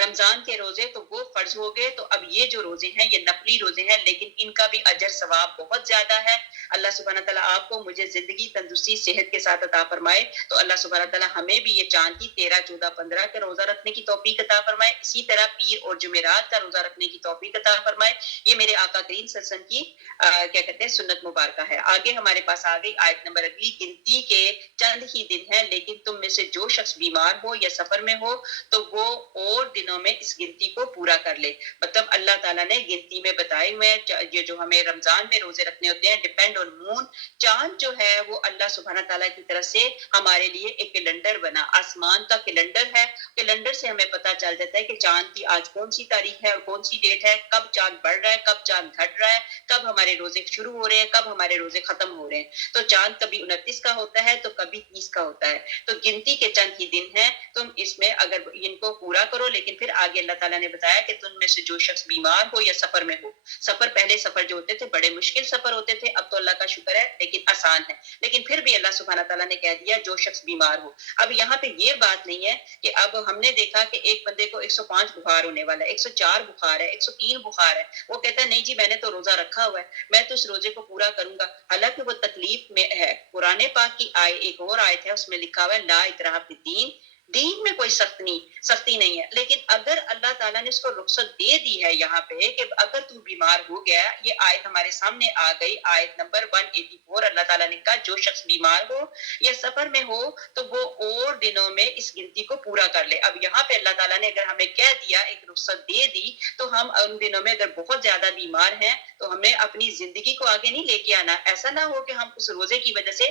رمضان کے روزے، تو وہ فرض ہو گئے۔ تو اب یہ جو روزے ہیں یہ نفلی روزے ہیں، لیکن ان کا بھی اجر ثواب بہت زیادہ ہے۔ اللہ سبحانہ تعالیٰ آپ کو مجھے زندگی تندرستی صحت کے ساتھ عطا فرمائے، تو اللہ سبحانہ تعالیٰ ہمیں بھی یہ چاند کی 13، 14، 15 کا روزہ رکھنے کی توفیق عطا فرمائے، اسی طرح پیر اور جمعرات کا روزہ رکھنے کی توفیق عطا فرمائے۔ یہ میرے آقا کریم صلی اللہ علیہ وسلم کی کیا کہتے ہیں سنت مبارکہ ہے۔ آگے ہمارے پاس آ گئی آیت نمبر اگلی، گنتی کے چند ہی دن ہیں، لیکن تم میں سے جو شخص بیمار ہو یا سفر میں ہو تو وہ اور دنوں میں اس گنتی کو پورا کر لے۔ مطلب اللہ تعالیٰ نے گنتی میں بتائے ہوئے ہیں، یہ جو ہمیں رمضان میں روزے رکھنے ہوتے ہیں ڈیپینڈ آن مون، چاند جو ہے وہ اللہ سبحانہ تعالیٰ کی طرف سے ہمارے لیے ایک کیلنڈر بنا، آسمان کا کیلنڈر ہے۔ کیلنڈر سے ہمیں پتہ چل جاتا ہے کہ چاند کی آج کون سی تاریخ ہے اور کون سی ڈیٹ ہے، کب چاند بڑھ رہا ہے، کب چاند گھٹ رہا ہے، کب ہمارے روزے شروع ہو رہے ہیں، کب ہمارے روزے ختم ہو رہے ہیں۔ تو چاند کبھی 29 کا ہوتا ہے تو کبھی 30 کا ہوتا ہے، تو گنتی کے چند ہی دن ہیں، تم اس میں اگر ان کو پورا کرو، لیکن پھر آگے اللہ تعالیٰ نے بتایا کہ تم میں سے جو شخص بیمار ہو یا سفر میں ہو. سفر پہلے سفر جو ہوتے تھے بڑے مشکل سفر ہوتے تھے, اب تو اللہ کا شکر ہے لیکن آسان ہے, لیکن پھر بھی اللہ سبحانہ تعالیٰ نے کہہ دیا جو شخص بیمار ہو. اب یہاں پہ یہ بات نہیں ہے کہ اب ہم نے دیکھا کہ ایک بندے کو 105 بخار ہونے والا ہے, 104 بخار ہے, 103 بخار ہے, وہ کہتا ہے نہیں جی میں نے تو روزہ رکھا ہوا ہے, میں تو اس روزے کو پورا کروں گا, حالانکہ وہ تکلیف میں ہے. قرآن پاک کی ایک اور آیت ہے, اس میں لکھا ہوا ہے لا اکراہ فی الدین, دین میں کوئی سختی نہیں ہے. لیکن اگر اللہ تعالیٰ نے اس کو رخصت دے دی ہے یہاں پہ کہ اگر تو بیمار ہو گیا, یہ آیت ہمارے سامنے آ گئی, آیت نمبر 184, اللہ تعالیٰ نے کہا جو شخص بیمار ہو یا سفر میں ہو تو وہ اور دنوں میں اس گنتی کو پورا کر لے. اب یہاں پہ اللہ تعالیٰ نے اگر ہمیں کہہ دیا, ایک رخصت دے دی, تو ہم ان دنوں میں اگر بہت زیادہ بیمار ہیں تو ہمیں اپنی زندگی کو آگے نہیں لے کے آنا. ایسا نہ ہو کہ ہم اس روزے کی وجہ سے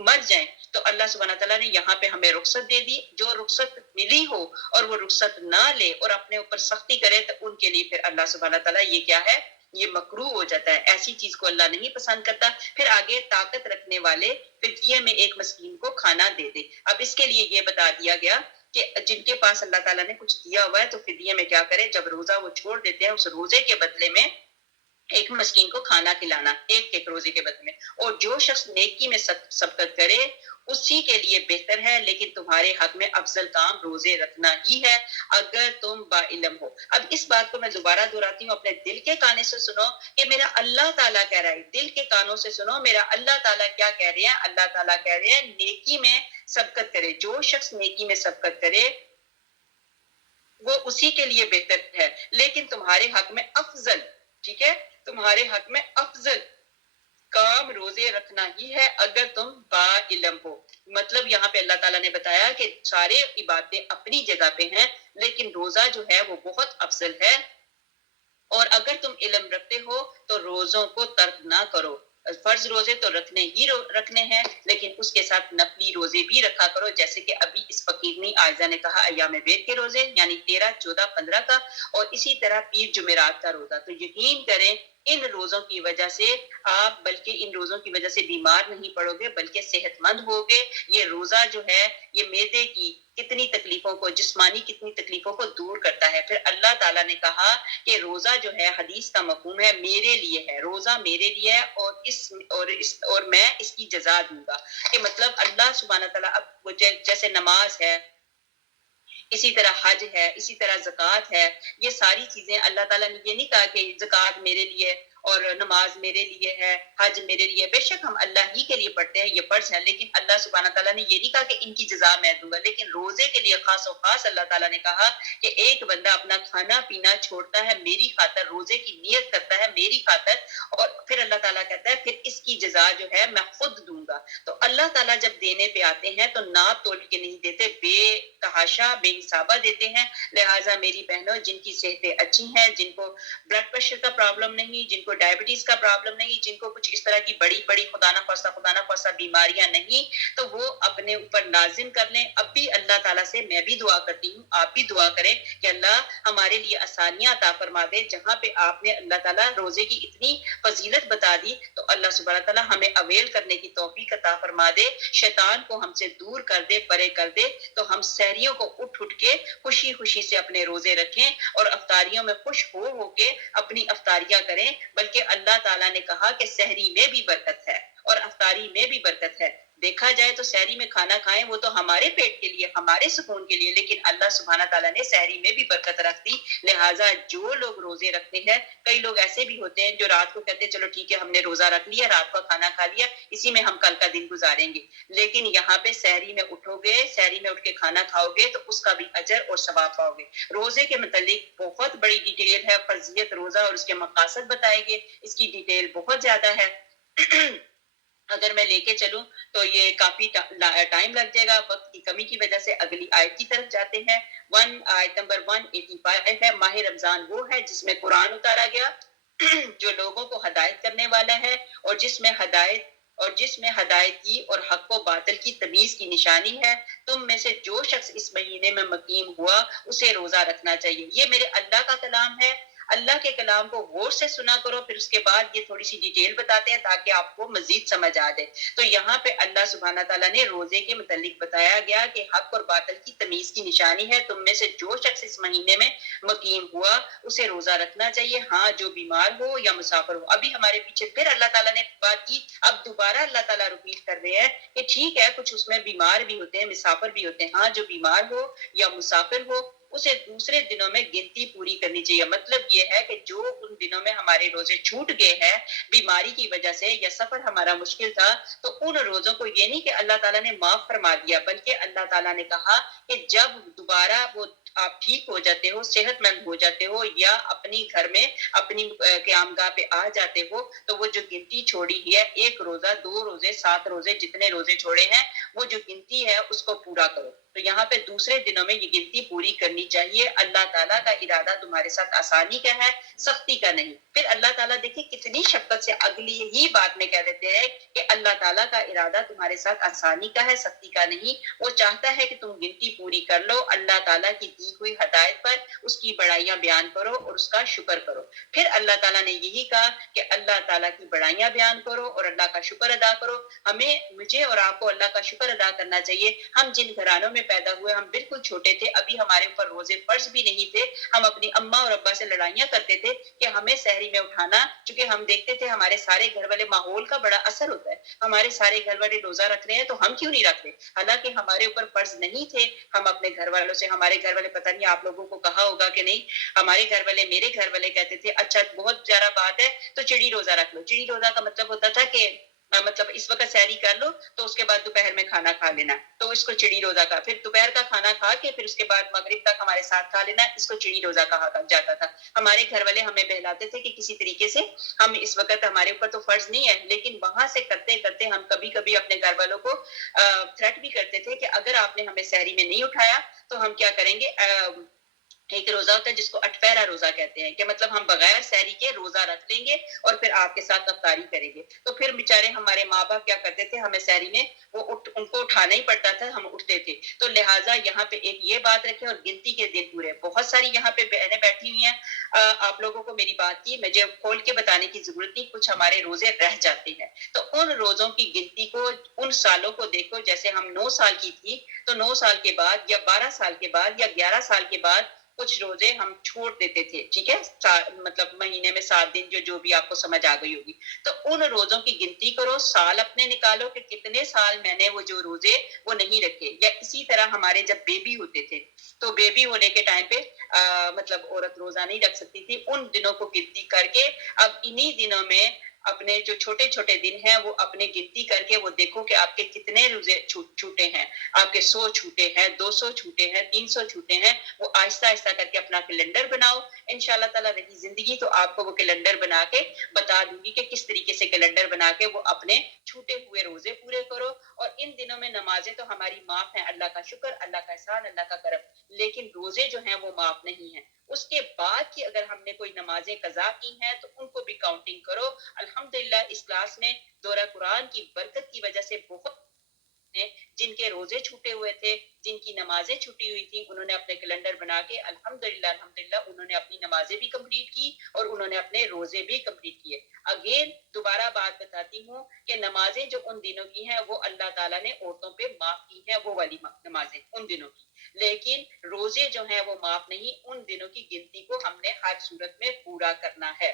مر جائیں. تو اللہ سبحانہ تعالیٰ نے یہاں پہ ہمیں رخصت دے دی. جو رخصت ملی ہو اور وہ رخصت نہ لے اور اپنے اوپر سختی کرے تو ان کے لیے پھر اللہ سبحانہ تعالیٰ یہ کیا ہے, یہ مکروہ ہو جاتا ہے. ایسی چیز کو اللہ نہیں پسند کرتا. پھر آگے طاقت رکھنے والے فدیے میں ایک مسکین کو کھانا دے دے. اب اس کے لیے یہ بتا دیا گیا کہ جن کے پاس اللہ تعالیٰ نے کچھ دیا ہوا ہے تو فدیے میں کیا کرے, جب روزہ وہ چھوڑ دیتے ہیں اس روزے کے بدلے میں ایک مسکین کو کھانا کھلانا, ایک روزے کے بدلے میں. اور جو شخص نیکی میں سبقت کرے اسی کے لیے بہتر ہے, لیکن تمہارے حق میں افضل کام روزے رکھنا ہی ہے اگر تم با علم ہو. اب اس بات کو میں دوبارہ دہراتی ہوں, اپنے دل کے کانے سے سنو کہ میرا اللہ تعالیٰ کہہ رہا ہے, دل کے کانوں سے سنو میرا اللہ تعالیٰ کیا کہہ رہے ہیں. اللہ تعالیٰ کہہ رہے ہیں نیکی میں سبقت کرے, جو شخص نیکی میں سبقت کرے وہ اسی کے لیے بہتر ہے, لیکن تمہارے حق میں افضل, ٹھیک ہے, تمہارے حق میں افضل کام روزے رکھنا ہی ہے اگر تم با علم ہو. مطلب یہاں پہ اللہ تعالیٰ نے بتایا کہ سارے عبادتیں اپنی جگہ پہ ہیں لیکن روزہ جو ہے وہ بہت افضل ہے, اور اگر تم علم رکھتے ہو تو روزوں کو ترک نہ کرو. فرض روزے تو رکھنے ہیں لیکن اس کے ساتھ نفلی روزے بھی رکھا کرو, جیسے کہ ابھی اس فقیرنی عائزہ نے کہا ایام بیت کے روزے یعنی 13, 14, 15 کا, اور اسی طرح پیر جمعرات کا روزہ. تو یقین کریں ان روزوں کی وجہ سے آپ بلکہ ان روزوں کی وجہ سے بیمار نہیں پڑو گے بلکہ صحت مند ہوگے. یہ روزہ جو ہے یہ معدے کی کتنی تکلیفوں کو, جسمانی کتنی تکلیفوں کو دور کرتا ہے. پھر اللہ تعالیٰ نے کہا کہ روزہ جو ہے حدیث کا مفہوم ہے میرے لیے ہے, روزہ میرے لیے ہے اور میں اس کی جزا دوں گا. کہ مطلب اللہ سبحانہ تعالیٰ اب جیسے نماز ہے, اسی طرح حج ہے, اسی طرح زکوٰۃ ہے, یہ ساری چیزیں اللہ تعالیٰ نے یہ نہیں کہا کہ زکوٰۃ میرے لیے اور نماز میرے لیے ہے, حج میرے لیے. بے شک ہم اللہ ہی کے لیے پڑھتے ہیں, یہ فرض ہے, لیکن اللہ سبحانہ تعالیٰ نے یہ نہیں کہا کہ ان کی جزا میں دوں گا. لیکن روزے کے لیے خاص و خاص اللہ تعالیٰ نے کہا کہ ایک بندہ اپنا کھانا پینا چھوڑتا ہے میری خاطر, روزے کی نیت کرتا ہے میری خاطر, اور پھر اللہ تعالیٰ کہتا ہے پھر اس کی جزا جو ہے میں خود دوں گا. تو اللہ تعالیٰ جب دینے پہ آتے ہیں تو ناپ توڑ کے نہیں دیتے, بے تحاشا بے حسابہ دیتے ہیں. لہٰذا میری بہنوں جن کی صحتیں اچھی ہیں, جن کو بلڈ پریشر کا پرابلم نہیں, جن کو ڈائبٹیز کا پرابلم نہیں, جن کو کچھ اس طرح کی بڑی بڑی خدا نہ خواستہ بیماریاں نہیں, تو وہ اپنے اوپر لازم کر لیں. اب بھی اللہ تعالیٰ سے میں بھی دعا کرتی ہوں, آپ بھی دعا کریں کہ اللہ ہمارے لیے آسانیاں عطا فرما دے. جہاں پہ آپ نے اللہ تعالیٰ روزے کی اتنی فضیلت بتا دی تو اللہ سبحانہ تعالیٰ ہمیں اویل کرنے کی توفیق عطا فرما دے, شیطان کو ہم سے دور کر دے, پرے کر دے, تو ہم سحریوں کو اٹھ کے خوشی خوشی سے اپنے روزے رکھیں اور افطاریوں میں خوش ہو کے اپنی افطاریاں کریں. بلکہ اللہ تعالیٰ نے کہا کہ سحری میں بھی برکت ہے اور افطاری میں بھی برکت ہے. دیکھا جائے تو سحری میں کھانا کھائیں وہ تو ہمارے پیٹ کے لیے, ہمارے سکون کے لیے, لیکن اللہ سبحانہ تعالیٰ نے سحری میں بھی برکت رکھ دی. لہٰذا جو لوگ روزے رکھتے ہیں, کئی لوگ ایسے بھی ہوتے ہیں جو رات کو کہتے ہیں چلو ٹھیک ہے ہم نے روزہ رکھ لیا, رات کو کھانا کھا لیا, اسی میں ہم کل کا دن گزاریں گے. لیکن یہاں پہ سحری میں اٹھو گے, سحری میں اٹھ کے کھانا کھاؤ گے تو اس کا بھی اجر اور ثواب پاؤ گے. روزے کے متعلق بہت بڑی ڈیٹیل ہے, فرضیت روزہ اور اس کے مقاصد بتائے گئے, اس کی ڈیٹیل بہت زیادہ ہے. اگر میں لے کے چلوں تو یہ کافی ٹائم لگ جائے گا. وقت کی کمی کی وجہ سے اگلی آیت کی طرف جاتے ہیں. آیت نمبر 185 ہے. ماہ رمضان وہ ہے جس میں قرآن اتارا گیا جو لوگوں کو ہدایت کرنے والا ہے, اور جس میں ہدایت کی اور حق و باطل کی تمیز کی نشانی ہے. تم میں سے جو شخص اس مہینے میں مقیم ہوا اسے روزہ رکھنا چاہیے. یہ میرے اللہ کا کلام ہے. اللہ کے کلام کو غور سے سنا کرو. پھر اس کے بعد یہ تھوڑی سی ڈیٹیل بتاتے ہیں تاکہ آپ کو مزید سمجھ آ جائے. تو یہاں پہ اللہ سبحانہ تعالیٰ نے روزے کے متعلق بتایا گیا کہ حق اور باطل کی تمیز کی نشانی ہے. تم میں سے جو شخص اس مہینے میں مقیم ہوا اسے روزہ رکھنا چاہیے، ہاں جو بیمار ہو یا مسافر ہو. ابھی ہمارے پیچھے پھر اللہ تعالیٰ نے بات کی، اب دوبارہ اللہ تعالیٰ رپیٹ کر رہے ہیں کہ ٹھیک ہے کچھ اس میں بیمار بھی ہوتے ہیں، مسافر بھی ہوتے ہیں، ہاں جو بیمار ہو یا مسافر ہو اسے دوسرے دنوں میں گنتی پوری کرنی چاہیے. مطلب یہ ہے کہ جو ان دنوں میں ہمارے روزے چھوٹ گئے ہیں بیماری کی وجہ سے یا سفر ہمارا مشکل تھا، تو ان روزوں کو یہ نہیں کہ اللہ تعالیٰ نے معاف فرما دیا، بلکہ اللہ تعالیٰ نے کہا کہ جب دوبارہ وہ آپ ٹھیک ہو جاتے ہو، صحت مند ہو جاتے ہو یا اپنی گھر میں اپنی قیام گاہ پہ آ جاتے ہو، تو وہ جو گنتی چھوڑی ہے، ایک روزہ، 2 روزے، 7 روزے، جتنے روزے چھوڑے ہیں وہ جو گنتی ہے اس کو پورا کرو. تو یہاں پہ دوسرے دنوں میں یہ گنتی پوری کرنی چاہیے. اللہ تعالیٰ کا ارادہ تمہارے ساتھ آسانی کا ہے، سختی کا نہیں. پھر اللہ تعالیٰ دیکھیں کتنی شفقت سے اگلی ہی بات میں کہہ دیتے ہیں کہ اللہ تعالیٰ کا ارادہ تمہارے ساتھ آسانی کا ہے، سختی کا نہیں. وہ چاہتا ہے کہ تم گنتی پوری کر لو، اللہ تعالیٰ کی دی ہوئی ہدایت پر اس کی بڑائیاں بیان کرو اور اس کا شکر کرو. پھر اللہ تعالیٰ نے یہی کہا کہ اللہ تعالیٰ کی بڑائیاں بیان کرو اور اللہ کا شکر ادا کرو. مجھے اور آپ کو اللہ کا شکر ادا کرنا چاہیے. ہم جن گھرانوں میں پیدا ہوئے ہم بالکل چھوٹے تھے، ابھی ہمارے اوپر روزے فرض بھی نہیں تھے. ہم اپنی اماں اور ابا سے لڑائیاں کرتے تھے کہ ہمیں سحری میں اٹھانا، چونکہ ہم دیکھتے تھے ہمارے سارے گھر والے، ماحول کا بڑا اثر ہوتا ہے، ہمارے سارے گھر والے روزہ رکھ رہے ہیں تو ہم کیوں نہیں رکھ رہے. حالانکہ ہمارے اوپر فرض نہیں تھے. ہم اپنے گھر والوں سے، ہمارے گھر والے، پتہ نہیں آپ لوگوں کو کہا ہوگا کہ نہیں، ہمارے گھر والے، میرے گھر والے کہتے تھے اچھا بہت پیارا بات ہے تو چڑی روزہ رکھ لو. چڑی روزہ کا مطلب ہوتا تھا کہ مطلب اس وقت سحری کر لو تو اس کے بعد دوپہر میں کھانا کھا لینا، تو اس کو چڑی روزہ کا. پھر دوپہر کا کھانا کھا کے پھر اس کے بعد مغرب تک ہمارے ساتھ کھا لینا، اس کو چڑی روزہ کہا جاتا تھا. ہمارے گھر والے ہمیں بہلاتے تھے کہ کسی طریقے سے ہم اس وقت، ہمارے اوپر تو فرض نہیں ہے لیکن وہاں سے کرتے کرتے ہم کبھی کبھی اپنے گھر والوں کو تھریٹ بھی کرتے تھے کہ اگر آپ نے ہمیں سحری میں نہیں اٹھایا تو ہم کیا کریں گے. ایک روزہ ہوتا ہے جس کو اٹپہرا روزہ کہتے ہیں کہ مطلب ہم بغیر سحری کے روزہ رکھ لیں گے اور پھر آپ کے ساتھ افطاری کریں گے. تو پھر بیچارے ہمارے ماں باپ کیا کرتے تھے، ہمیں سحری میں ان کو اٹھانا ہی پڑتا تھا، ہم اٹھتے تھے. تو لہٰذا یہاں پہ ایک یہ بات رکھیں. اور گنتی کے دن پورے، بہت ساری یہاں پہ بہنیں بیٹھی ہوئی ہیں، آپ لوگوں کو میری بات کی مجھے کھول کے بتانے کی ضرورت نہیں، کچھ ہمارے روزے رہ جاتے ہیں. تو ان روزوں کی گنتی کو، ان سالوں کو دیکھو، جیسے ہم 9 سال کی تھی تو 9 سال کے بعد یا 12 سال کے بعد یا 11 سال کے بعد کچھ روزے ہم چھوڑ دیتے تھے. ٹھیک ہے، مطلب مہینے میں 7 دن، جو بھی آپ کو سمجھ آ گئی ہوگی. تو ان روزوں کی گنتی کرو، سال اپنے نکالو کہ کتنے سال میں نے وہ جو روزے وہ نہیں رکھے. یا اسی طرح ہمارے جب بیبی ہوتے تھے تو بیبی ہونے کے ٹائم پہ مطلب عورت روزہ نہیں رکھ سکتی تھی. ان دنوں کو گنتی کر کے اب انہی دنوں میں اپنے جو چھوٹے چھوٹے دن ہیں وہ اپنے گنتی کر کے وہ دیکھو کہ آپ کے کتنے روزے چھوٹے ہیں. آپ کے 100 چھوٹے ہیں، 200 چھوٹے ہیں، 300 چھوٹے ہیں. وہ آہستہ آہستہ کر کے اپنا کیلنڈر بناؤ. انشاءاللہ تعالیٰ رہی زندگی تو آپ کو وہ کیلنڈر بنا کے بتا دوں گی کہ کس طریقے سے کیلنڈر بنا کے وہ اپنے چھوٹے ہوئے روزے پورے کرو. اور ان دنوں میں نمازیں تو ہماری معاف ہیں، اللہ کا شکر، اللہ کا احسان، اللہ کا کرم. لیکن روزے جو ہیں وہ معاف نہیں ہیں. اس کے بعد کی اگر ہم نے کوئی نمازیں قضا کی ہیں تو ان کو بھی کاؤنٹنگ کرو. الحمدللہ اس کلاس میں دورہ قرآن کی برکت کی وجہ سے بہت جن کے روزے چھوٹے ہوئے تھے، جن کی نمازیں چھٹی ہوئی تھیں، انہوں نے اپنے کیلنڈر بنا کے الحمدللہ انہوں نے اپنی نمازیں بھی کمپلیٹ کی اور انہوں نے اپنے روزے بھی کمپلیٹ کیے. اگین دوبارہ بات بتاتی ہوں کہ نمازیں جو ان دنوں کی ہیں وہ اللہ تعالیٰ نے عورتوں پہ معاف کی ہیں، وہ والی نمازیں ان دنوں کی. لیکن روزے جو ہیں وہ معاف نہیں. ان دنوں کی گنتی کو ہم نے ہر صورت میں پورا کرنا ہے.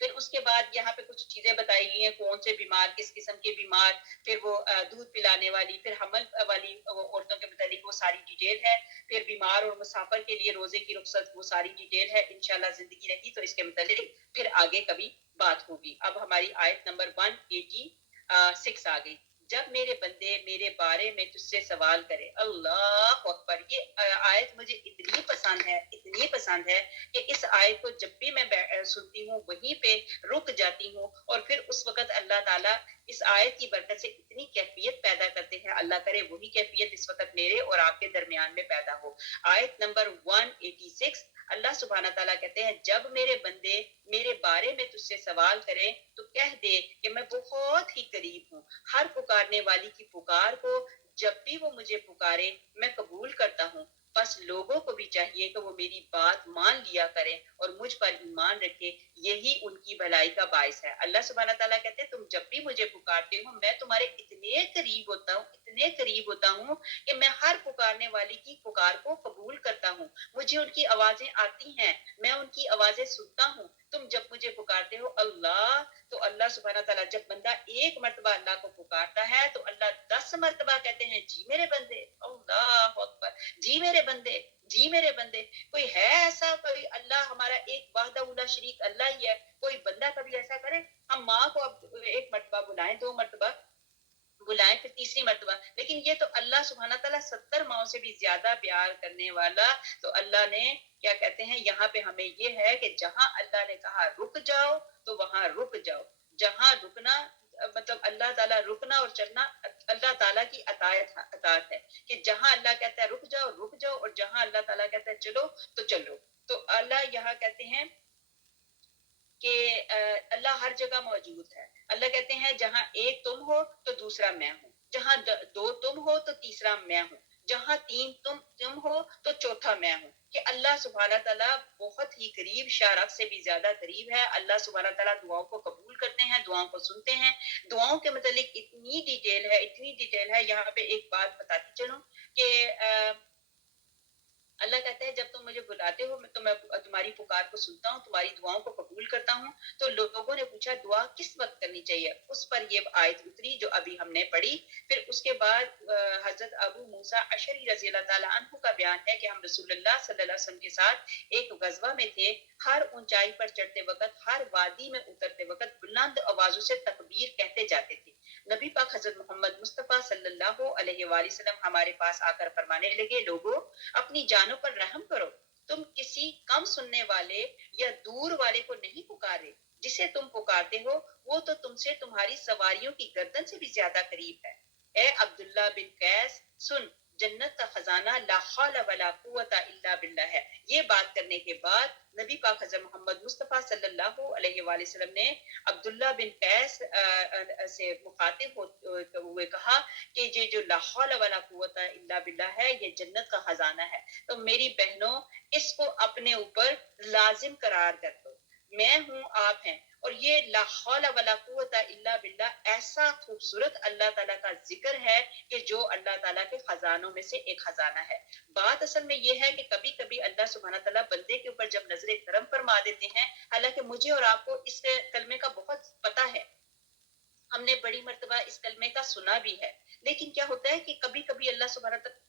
پھر اس کے بعد یہاں پہ کچھ چیزیں بتائی گئی ہیں، کون سے بیمار، کس قسم کے بیمار، پھر وہ دودھ پلانے والی، پھر حمل والی عورتوں کے متعلق وہ ساری ڈیٹیل ہے. پھر بیمار اور مسافر کے لیے روزے کی رخصت، وہ ساری ڈیٹیل ہے. انشاءاللہ زندگی رہی تو اس کے متعلق پھر آگے کبھی بات ہوگی. اب ہماری آیت نمبر 186 آ گئی. جب میرے بندے میرے بارے میں تجھ سے سوال کرے. اللہ اکبر. یہ آیت مجھے اتنی پسند ہے، اتنی پسند ہے کہ اس آیت کو جب بھی میں سنتی ہوں وہیں پہ رک جاتی ہوں. اور پھر اس وقت اللہ تعالیٰ اس آیت کی برکت سے اتنی کیفیت پیدا کرتے ہیں. اللہ کرے وہی کیفیت اس وقت میرے اور آپ کے درمیان میں پیدا ہو. آیت نمبر 186 اللہ سبحانہ تعالیٰ کہتے ہیں جب میرے بندے میرے بارے میں تجھ سے سوال کریں تو کہہ دے کہ میں بہت ہی قریب ہوں. ہر پکارنے والی کی پکار کو جب بھی وہ مجھے پکارے میں قبول کرتا ہوں. بس لوگوں کو بھی چاہیے کہ وہ میری بات مان لیا کریں اور مجھ پر ایمان رکھیں، یہی ان کی بھلائی کا باعث ہے۔ اللہ سبحانہ تعالیٰ کہتے ہیں تم جب بھی مجھے پکارتے ہو میں تمہارے اتنے قریب ہوتا ہوں، اتنے قریب ہوتا ہوں کہ میں ہر پکارنے والی کی پکار کو قبول کرتا ہوں، مجھے ان کی آوازیں آتی ہیں، میں ان کی آوازیں سنتا ہوں۔ تم جب مجھے پکارتے ہو اللہ، تو اللہ سبحانہ تعالیٰ جب بندہ ایک مرتبہ اللہ کو پکارتا ہے تو اللہ 10 مرتبہ کہتے ہیں جی میرے بندے، اللہ اکبر، جی میرے بندے، جی میرے بندے۔ کوئی ہے ایسا؟ کوئی اللہ ہمارا ایک وحدہ لا شریک اللہ ہی ہے، کوئی بندہ کبھی ایسا کرے؟ ہم ماں کو اب ایک مرتبہ بلائیں، 2 مرتبہ بلائیں، پھر تیسری مرتبہ، لیکن یہ تو اللہ سبحانہ تعالیٰ 70 ماؤں سے بھی زیادہ پیار کرنے والا، تو اللہ نے کیا کہتے ہیں یہاں پہ ہمیں یہ ہے کہ جہاں اللہ نے کہا رک جاؤ تو وہاں رک جاؤ، جہاں رکنا مطلب اللہ تعالیٰ رکنا اور چلنا اللہ تعالیٰ کی اطاعت ہے، کہ جہاں اللہ کہتا ہے رک جاؤ اور جہاں اللہ تعالیٰ کہتا ہے چلو تو چلو۔ تو اللہ یہاں کہتے ہیں کہ اللہ ہر جگہ موجود ہے۔ اللہ کہتے ہیں جہاں ایک تم ہو تو دوسرا میں ہوں، جہاں 2 تم ہو تو تیسرا میں ہوں، جہاں 3 تم ہو تو چوتھا میں ہوں، کہ اللہ سبحانہ تعالیٰ بہت ہی قریب، شارق سے بھی زیادہ قریب ہے۔ اللہ سبحانہ تعالیٰ دعاؤں کو قبول کرتے ہیں، دعاؤں کو سنتے ہیں۔ دعاؤں کے متعلق اتنی ڈیٹیل ہے، اتنی ڈیٹیل ہے، یہاں پہ ایک بات بتاتی چلوں کہ اللہ کہتا ہے جب تم مجھے بلاتے ہو تو میں تمہاری پکار کو سنتا ہوں، تمہاری دعاؤں کو قبول کرتا ہوں۔ تو لوگوں نے پوچھا دعا کس وقت کرنی چاہیے، اس پر یہ آیت اتری جو ابھی ہم نے پڑھی۔ پھر اس کے بعد حضرت ابو موسیٰ اشعری رضی اللہ تعالیٰ عنہ کا بیان ہے کہ ہم رسول اللہ صلی اللہ علیہ وسلم کے ساتھ ایک غزوہ میں تھے، ہر اونچائی پر چڑھتے وقت، ہر وادی میں اترتے وقت بلند آوازوں سے تکبیر کہتے جاتے تھے۔ نبی پاک حضرت محمد مصطفیٰ صلی اللہ علیہ وآلہ وسلم ہمارے پاس آ کر فرمانے لگے لوگوں اپنی جانوں پر رحم کرو، تم کسی کم سننے والے یا دور والے کو نہیں پکارے، جسے تم پکارتے ہو وہ تو تم سے تمہاری سواریوں کی گردن سے بھی زیادہ قریب ہے۔ اے عبداللہ بن قیس سن، جنت کا خزانہ لا حول ولا قوت الا باللہ ہے۔ یہ بات کرنے کے بعد نبی پاک حضرت محمد مصطفیٰ صلی اللہ علیہ وآلہ وسلم نے عبداللہ بن قیس سے مخاطب ہوئے کہا کہ یہ جو لا حول ولا قوت الا باللہ ہے یہ جنت کا خزانہ ہے، تو میری بہنوں اس کو اپنے اوپر لازم قرار کر دو۔ میں ہوں آپ ہیں، اور یہ لا حول ولا قوت الا باللہ ایسا خوبصورت اللہ تعالیٰ کا ذکر ہے کہ جو اللہ تعالیٰ کے خزانوں میں سے ایک خزانہ ہے۔ بات اصل میں یہ ہے کہ کبھی کبھی اللہ سبحانہ تعالیٰ بندے کے اوپر جب نظر کرم فرما دیتے ہیں، حالانکہ مجھے اور آپ کو اس کلمے کا بہت پتہ ہے، ہم نے بڑی مرتبہ اس کلمے کا سنا بھی ہے، لیکن کیا ہوتا ہے کہ کبھی کبھی اللہ سبحانہ تعالیٰ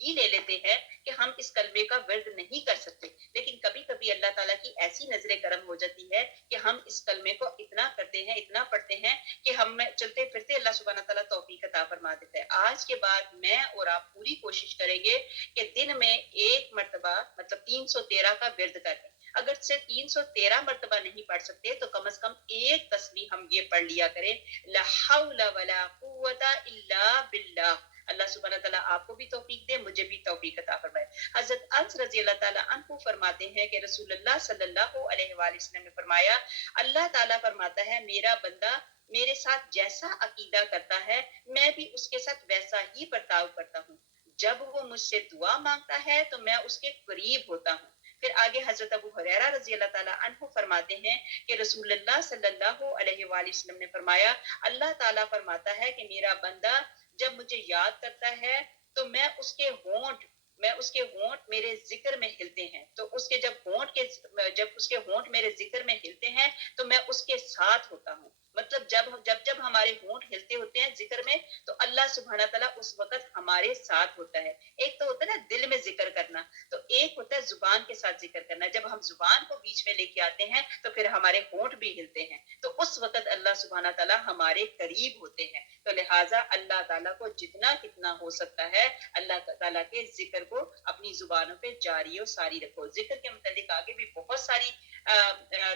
ہی لے لیتے ہیں کہ ہم اس کلمے کا ورد نہیں کر سکتے، لیکن کبھی کبھی اللہ تعالیٰ کی ایسی نظر کرم ہو جاتی ہے کہ ہم اس کلمے کو اتنا کرتے ہیں، اتنا پڑھتے ہیں کہ ہم میں چلتے پھرتے اللہ سبحانہ تعالیٰ توفیق عطا فرما دیتا ہے۔ آج کے بعد میں اور آپ پوری کوشش کریں گے کہ دن میں ایک مرتبہ مطلب 313 کا ورد کریں۔ اگر سے 313 مرتبہ نہیں پڑھ سکتے تو کم از کم ایک تسبیح ہم یہ پڑھ لیا کریں، لا حول ولا قوت الا باللہ۔ اللہ سبحانہ تعالیٰ آپ کو بھی توفیق دے، مجھے بھی توفیق عطا فرمائے۔ حضرت انس رضی اللہ تعالیٰ عنہ فرماتے ہیں کہ رسول اللہ صلی اللہ علیہ وآلہ وسلم نے فرمایا اللہ تعالیٰ فرماتا ہے میرا بندہ میرے ساتھ جیسا عقیدہ کرتا ہے میں بھی اس کے ساتھ ویسا ہی برتاؤ کرتا ہوں، جب وہ مجھ سے دعا مانگتا ہے تو میں اس کے قریب ہوتا ہوں۔ پھر آگے حضرت ابو ہریرہ رضی اللہ تعالیٰ عنہ فرماتے ہیں کہ رسول اللہ صلی اللہ علیہ وآلہ وسلم نے فرمایا اللہ تعالیٰ فرماتا ہے کہ میرا بندہ جب مجھے یاد کرتا ہے تو میں اس کے ہونٹ میرے ذکر میں ہلتے ہیں، تو اس کے جب اس کے ہونٹ میرے ذکر میں ہلتے ہیں تو میں اس کے ساتھ ہوتا ہوں۔ مطلب جب ہمارے ہونٹ ہلتے ہوتے ہیں ذکر میں تو اللہ سبحانہ تعالیٰ اس وقت ہمارے ساتھ ہوتا ہے۔ ایک تو ہوتا ہے نا دل میں ذکر کرنا، تو ایک ہوتا ہے زبان کے ساتھ ذکر کرنا۔ جب ہم زبان کو بیچ میں لے کے آتے ہیں تو پھر ہمارے ہونٹ بھی ہلتے ہیں، تو اس وقت اللہ سبحانہ تعالیٰ ہمارے قریب ہوتے ہیں۔ تو لہٰذا اللہ تعالیٰ کو جتنا کتنا ہو سکتا ہے اللہ تعالیٰ کے ذکر کو اپنی زبانوں پہ جاری و ساری رکھو۔ ذکر کے متعلق آگے بھی بہت ساری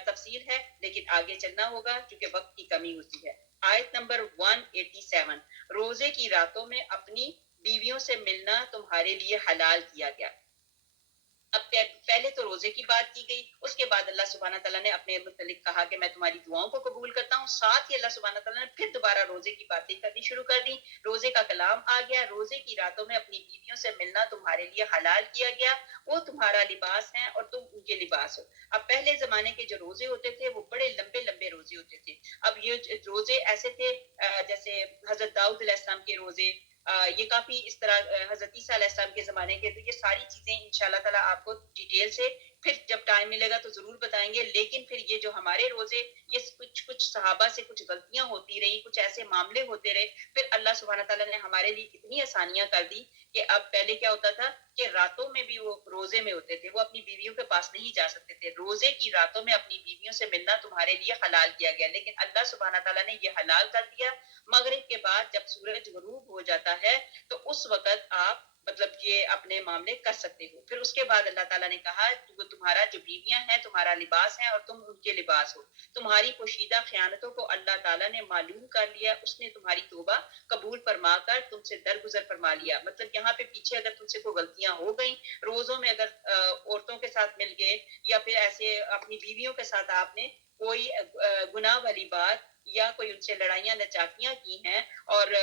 تفصیل ہے، لیکن آگے چلنا ہوگا کیونکہ وقت کی کمی ہوتی ہے۔ آیت نمبر 187، روزے کی راتوں میں اپنی بیویوں سے ملنا تمہارے لیے حلال کیا گیا۔ اب پہلے تو روزے کی بات کی گئی، اس کے بعد اللہ سبحانہ تعالیٰ نے اپنے متعلق کہا کہ میں تمہاری دعاؤں کو قبول کرتا ہوں، ساتھ ہی اللہ سبحانہ تعالیٰ نے پھر دوبارہ روزے کی باتیں کرنی شروع کر دی۔ روزے کا کلام آ گیا، روزے کی راتوں میں اپنی بیویوں سے ملنا تمہارے لیے حلال کیا گیا، وہ تمہارا لباس ہیں اور تم ان کے لباس ہو۔ اب پہلے زمانے کے جو روزے ہوتے تھے وہ بڑے لمبے لمبے روزے ہوتے تھے، اب یہ روزے ایسے تھے جیسے حضرت داؤد علیہ السلام کے روزے، یہ کافی اس طرح حضرت عیسیٰ علیہ السلام کے زمانے کے، تو یہ ساری چیزیں انشاءاللہ تعالیٰ آپ کو ڈیٹیل سے پھر جب ٹائم ملے گا تو ضرور بتائیں گے۔ لیکن پھر یہ جو ہمارے روزے، یہ کچھ صحابہ سے کچھ غلطیاں ہوتی رہی، کچھ ایسے معاملے ہوتے رہے، پھر اللہ سبحانہ تعالیٰ نے ہمارے لیے اتنی آسانیاں کر دی کہ اب پہلے کیا ہوتا تھا کہ راتوں میں بھی وہ روزے میں ہوتے تھے، وہ اپنی بیویوں کے پاس نہیں جا سکتے تھے، روزے کی راتوں میں اپنی بیویوں سے ملنا تمہارے لیے حلال کیا گیا، لیکن اللہ سبحانہ تعالیٰ نے یہ حلال کر دیا۔ مغرب کے بعد جب سورج غروب ہو جاتا ہے تو اس وقت آپ مطلب یہ اپنے معاملے کر سکتے ہو۔ پھر اس کے بعد اللہ تعالیٰ نے کہا وہ تمہارا جو بیویاں ہیں تمہارا لباس ہیں اور تم ان کے لباس ہو۔ تمہاری پوشیدہ خیانتوں کو اللہ تعالیٰ نے معلوم کر لیا، اس نے تمہاری توبہ قبول فرما کر تم سے درگزر فرما لیا۔ مطلب یہاں پہ پیچھے اگر تم سے کوئی غلطیاں ہو گئیں، روزوں میں اگر عورتوں کے ساتھ مل گئے یا پھر ایسے اپنی بیویوں کے ساتھ آپ نے کوئی گناہ والی بات یا کوئی ان سے لڑائیاں نچاکیاں کی ہیں اور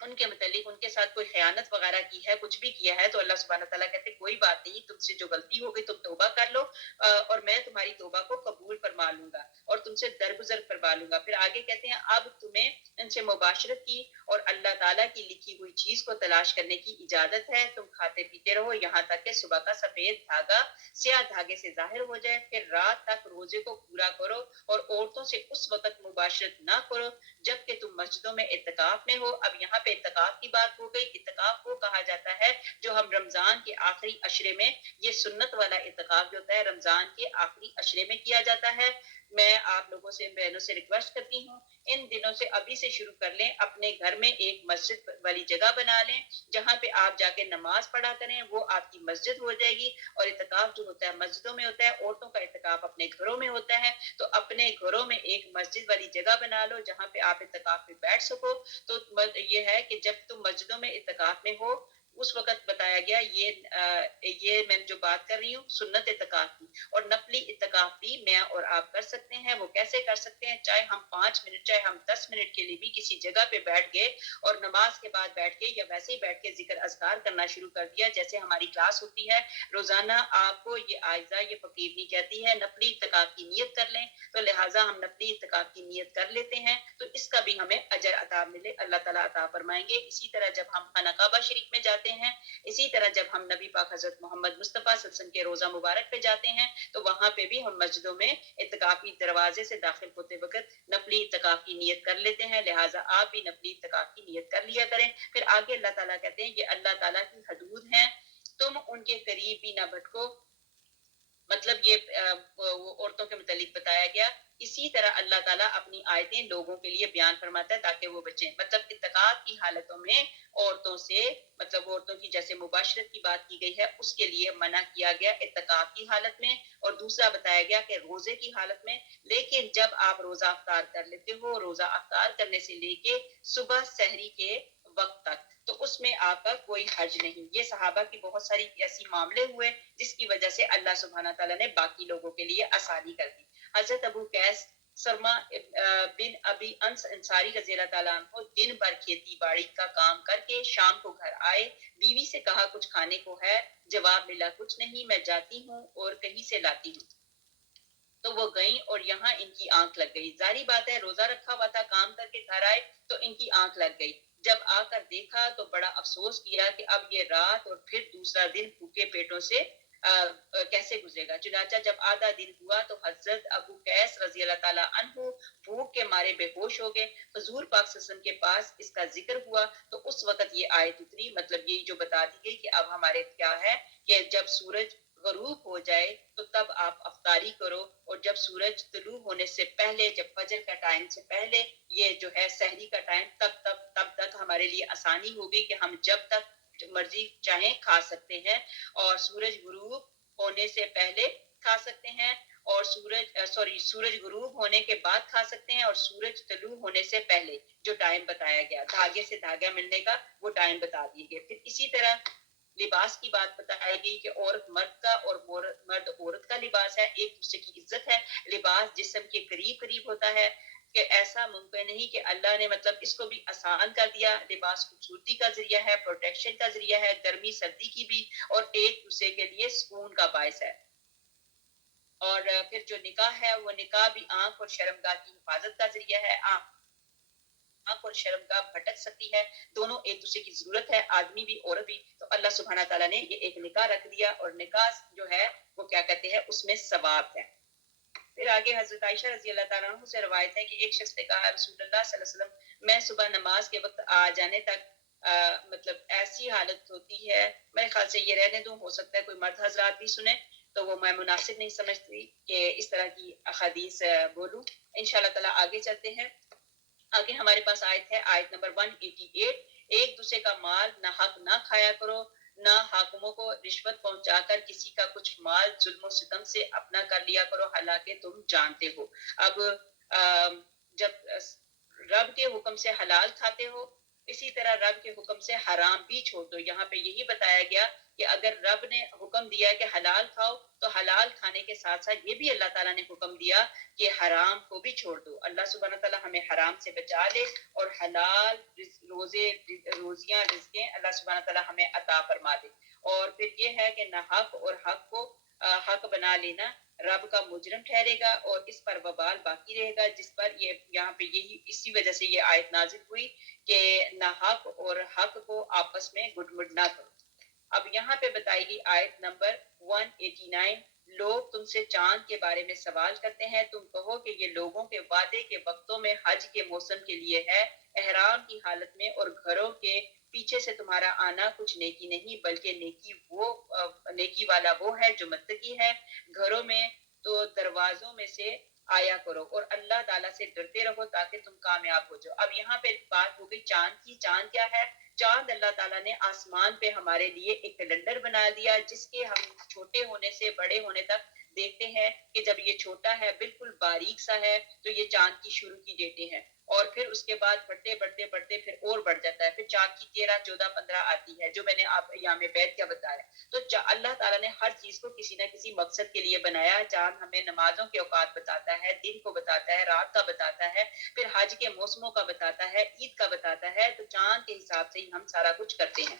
ان کے متعلق ان کے ساتھ کوئی خیانت وغیرہ کی ہے، کچھ بھی کیا ہے، تو اللہ سبحانہ تعالیٰ کہتے ہیں کوئی بات نہیں، تم سے جو غلطی ہو گئی تم توبہ کر لو اور میں تمہاری توبہ کو قبول فرما لوں گا اور تم سے درگزر فرما لوں گا۔ پھر آگے کہتے ہیں اب تمہیں ان سے مباشرت کی اور اللہ تعالیٰ کی لکھی ہوئی چیز کو تلاش کرنے کی اجازت ہے، تم کھاتے پیتے رہو یہاں تک کہ صبح کا سفید دھاگا سیاہ دھاگے سے ظاہر ہو جائے، پھر رات تک روزے کو پورا کرو اور عورتوں سے اس وقت مباشرت نہ کرو جبکہ تم مسجدوں میں اعتکاف میں ہو۔ اب یہاں پہ اعتکاف کی بات ہو گئی، اعتکاف وہ کہا جاتا ہے جو ہم رمضان کے آخری عشرے میں، یہ سنت والا اعتکاف جو ہوتا ہے رمضان کے آخری عشرے میں کیا جاتا ہے۔ میں آپ لوگوں سے بہنوں سے ریکویسٹ کرتی ہوں ان دنوں سے ابھی سے شروع کر لیں، اپنے گھر میں ایک مسجد والی جگہ بنا لیں جہاں پہ آپ جا کے نماز پڑھا کریں، وہ آپ کی مسجد ہو جائے گی۔ اور اعتکاف جو ہوتا ہے مسجدوں میں ہوتا ہے، عورتوں کا اعتکاف اپنے گھروں میں ہوتا ہے، تو اپنے گھروں میں ایک مسجد والی جگہ بنا لو جہاں پہ آپ اعتکاف میں بیٹھ سکو۔ تو یہ ہے کہ جب تم مسجدوں میں اعتکاف میں ہو اس وقت بتایا گیا یہ میں جو بات کر رہی ہوں سنت اعتکاف کی، اور نفلی اعتکاف بھی میں اور آپ کر سکتے ہیں۔ وہ کیسے کر سکتے ہیں؟ چاہے ہم 5 منٹ چاہے ہم 10 منٹ کے لیے بھی کسی جگہ پہ بیٹھ گئے اور نماز کے بعد بیٹھ کے یا ویسے ہی بیٹھ کے ذکر اذکار کرنا شروع کر دیا، جیسے ہماری کلاس ہوتی ہے روزانہ، آپ کو یہ آئزہ یہ فقیر نہیں کہتی ہے نفلی اعتکاف کی نیت کر لیں، تو لہٰذا ہم نفلی اعتکاف کی نیت کر لیتے ہیں تو اس کا بھی ہمیں اجر عطا ملے، اللہ تعالیٰ عطا فرمائیں گے۔ اسی طرح جب ہم خانہ کعبہ شریف میں جاتے ہیں، اسی طرح جب ہم نبی پاک حضرت محمد مصطفیٰ صلی اللہ علیہ وسلم کے روزہ مبارک پہ جاتے ہیں تو وہاں پہ بھی ہم مسجدوں میں اعتکافی دروازے سے داخل ہوتے وقت نفلی اعتکاف کی نیت کر لیتے ہیں، لہٰذا آپ بھی نفلی اعتکاف کی نیت کر لیا کریں۔ پھر آگے اللہ تعالیٰ کہتے ہیں یہ اللہ تعالیٰ کی حدود ہیں، تم ان کے قریب بھی نہ بھٹکو، مطلب یہ وہ عورتوں کے متعلق بتایا گیا۔ اسی طرح اللہ تعالیٰ اپنی آیتیں لوگوں کے لیے بیان فرماتا ہے تاکہ وہ بچیں، مطلب اتقاء کی حالتوں میں عورتوں سے، مطلب عورتوں کی جیسے مباشرت کی بات کی گئی ہے اس کے لیے منع کیا گیا اتقاء کی حالت میں، اور دوسرا بتایا گیا کہ روزے کی حالت میں۔ لیکن جب آپ روزہ افطار کر لیتے ہو، روزہ افطار کرنے سے لے کے صبح سحری کے وقت تک، تو اس میں آپ کا کوئی حرج نہیں۔ یہ صحابہ کی بہت ساری ایسی معاملے ہوئے جس کی وجہ سے اللہ سبحانہ تعالیٰ نے باقی لوگوں کے لیے آسانی کر دی۔ حضرت ابو قیس سرما بن ابی انس انصاری رضی اللہ تعالیٰ عنہ دن بھر کھیتی باڑی کا کام کر کے شام کو گھر آئے، بیوی سے کہا کچھ کھانے کو ہے؟ جواب ملا کچھ نہیں، میں جاتی ہوں اور کہیں سے لاتی ہوں۔ تو وہ گئیں اور یہاں ان کی آنکھ لگ گئی، ظاہری بات ہے روزہ رکھا ہوا تھا، کام کر کے گھر آئے تو ان کی آنکھ لگ گئی۔ جب آ کر دیکھا تو بڑا افسوس کیا کہ اب یہ رات اور پھر دوسرا دن بھوکے پیٹوں سے کیسے گزرے گا۔ چنانچہ جب آدھا دن ہوا تو حضرت ابو قیس رضی اللہ تعالیٰ عنہ بھوک کے مارے بے ہوش ہو گئے۔ حضور پاک صلی اللہ علیہ وسلم کے پاس اس کا ذکر ہوا تو اس وقت یہ آیت اتری، مطلب یہی جو بتا دی گئی کہ اب ہمارے کیا ہے کہ جب سورج غروب ہو جائے تو تب آپ افطاری کرو، اور جب سورج طلوع ہونے سے پہلے، جب فجر کا ٹائم سے پہلے یہ جو ہے سحری کا ٹائم، تب تک ہمارے لیے آسانی ہوگی کہ ہم جب تک مرضی چاہیں کھا سکتے ہیں، اور سورج غروب ہونے سے پہلے کھا سکتے ہیں، اور سورج غروب ہونے کے بعد کھا سکتے ہیں، اور سورج طلوع ہونے سے پہلے جو ٹائم بتایا گیا، دھاگے سے دھاگا ملنے کا وہ ٹائم بتا دیے گئے۔ پھر اسی طرح لباس کی بات بتائی گئی کہ عورت مرد کا اور مرد عورت کا لباس ہے، ایک دوسرے کی عزت ہے، لباس جسم کے قریب قریب ہوتا ہے، کہ ایسا ممکن نہیں کہ اللہ نے مطلب اس کو بھی آسان کر دیا، لباس خوبصورتی کا ذریعہ ہے، پروٹیکشن کا ذریعہ ہے، گرمی سردی کی بھی، اور ایک دوسرے کے لیے سکون کا باعث ہے۔ اور پھر جو نکاح ہے وہ نکاح بھی آنکھ اور شرمگاہ کی حفاظت کا ذریعہ ہے، آنکھ اور شرمگاہ بھٹک سکتی ہے، دونوں ایک دوسرے کی ضرورت ہے، آدمی بھی عورت بھی، تو اللہ سبحانہ تعالیٰ نے یہ ایک نکاح رکھ دیا، اور نکاح جو ہے وہ کیا کہتے ہیں اس میں ثواب ہے۔ پھر آگے حضرت عائشہ رضی اللہ تعالیٰ عنہ سے روایت ہے کہ ایک شخص نے کہا رسول اللہ صلی اللہ علیہ وسلم میں صبح نماز کے وقت آ جانے تک مطلب ایسی حالت ہوتی ہے، میرے خیال سے یہ رہنے دوں، ہو سکتا ہے کوئی مرد حضرات بھی سنیں تو وہ میں مناسب نہیں سمجھتی کہ اس طرح کی احادیث بولوں۔ انشاءاللہ تعالیٰ آگے چلتے ہیں۔ آگے ہمارے پاس آیت ہے، آیت نمبر 188، ایک دوسرے کا مال نہ حق نہ کھایا کرو، نہ حاکموں کو رشوت پہنچا کر کسی کا کچھ مال ظلم و ستم سے اپنا کر لیا کرو حالانکہ تم جانتے ہو۔ اب جب رب کے حکم سے حلال کھاتے ہو، اسی طرح رب کے حکم سے حرام بھی چھوڑ دو۔ یہاں پہ یہی بتایا گیا کہ اگر رب نے حکم دیا ہے کہ حلال کھاؤ تو حلال کھانے کے ساتھ ساتھ یہ بھی اللہ تعالیٰ نے حکم دیا کہ حرام کو بھی چھوڑ دو۔ اللہ سبحانہ تعالیٰ ہمیں حرام سے بچا لے اور حلال روزیاں رزقیں اللہ سبحانہ تعالیٰ ہمیں عطا فرما دے۔ اور پھر یہ ہے کہ نہ حق اور حق کو حق بنا لینا رب کا مجرم ٹھہرے گا اور اس پر وبال باقی رہے گا، جس پر یہ یہاں پہ یہی اسی وجہ سے یہ آیت نازل ہوئی کہ نہ حق اور حق کو آپس میں گڈمڈ نہ کرو۔ اب یہاں پہ بتائی گئی آیت نمبر 189، لوگ تم سے چاند کے بارے میں سوال کرتے ہیں، تم کہو کہ یہ لوگوں کے وعدے کے وقتوں میں حج کے موسم کے لیے ہے، احرام کی حالت میں، اور گھروں کے پیچھے سے تمہارا آنا کچھ نیکی نہیں بلکہ نیکی والا وہ ہے جو متقی ہے۔ گھروں میں تو دروازوں میں سے آیا کرو اور اللہ تعالیٰ سے ڈرتے رہو تاکہ تم کامیاب ہو جاؤ۔ اب یہاں پہ بات ہو گئی چاند کی۔ چاند کیا ہے؟ چاند اللہ تعالیٰ نے آسمان پہ ہمارے لیے ایک کیلنڈر بنا دیا جس کے ہم چھوٹے ہونے سے بڑے ہونے تک دیکھتے ہیں کہ جب یہ چھوٹا ہے بالکل باریک سا ہے تو یہ چاند کی شروع کی ڈیٹیں ہیں، اور پھر اس کے بعد بڑھتے بڑھتے بڑھتے پھر اور بڑھ جاتا ہے، پھر چاند کی 13 14 15 آتی ہے جو میں نے آپ ایام بیت کا بتایا۔ تو اللہ تعالیٰ نے ہر چیز کو کسی نہ کسی مقصد کے لیے بنایا۔ چاند ہمیں نمازوں کے اوقات بتاتا ہے، دن کو بتاتا ہے، رات کا بتاتا ہے، پھر حج کے موسموں کا بتاتا ہے، عید کا بتاتا ہے، تو چاند کے حساب سے ہی ہم سارا کچھ کرتے ہیں۔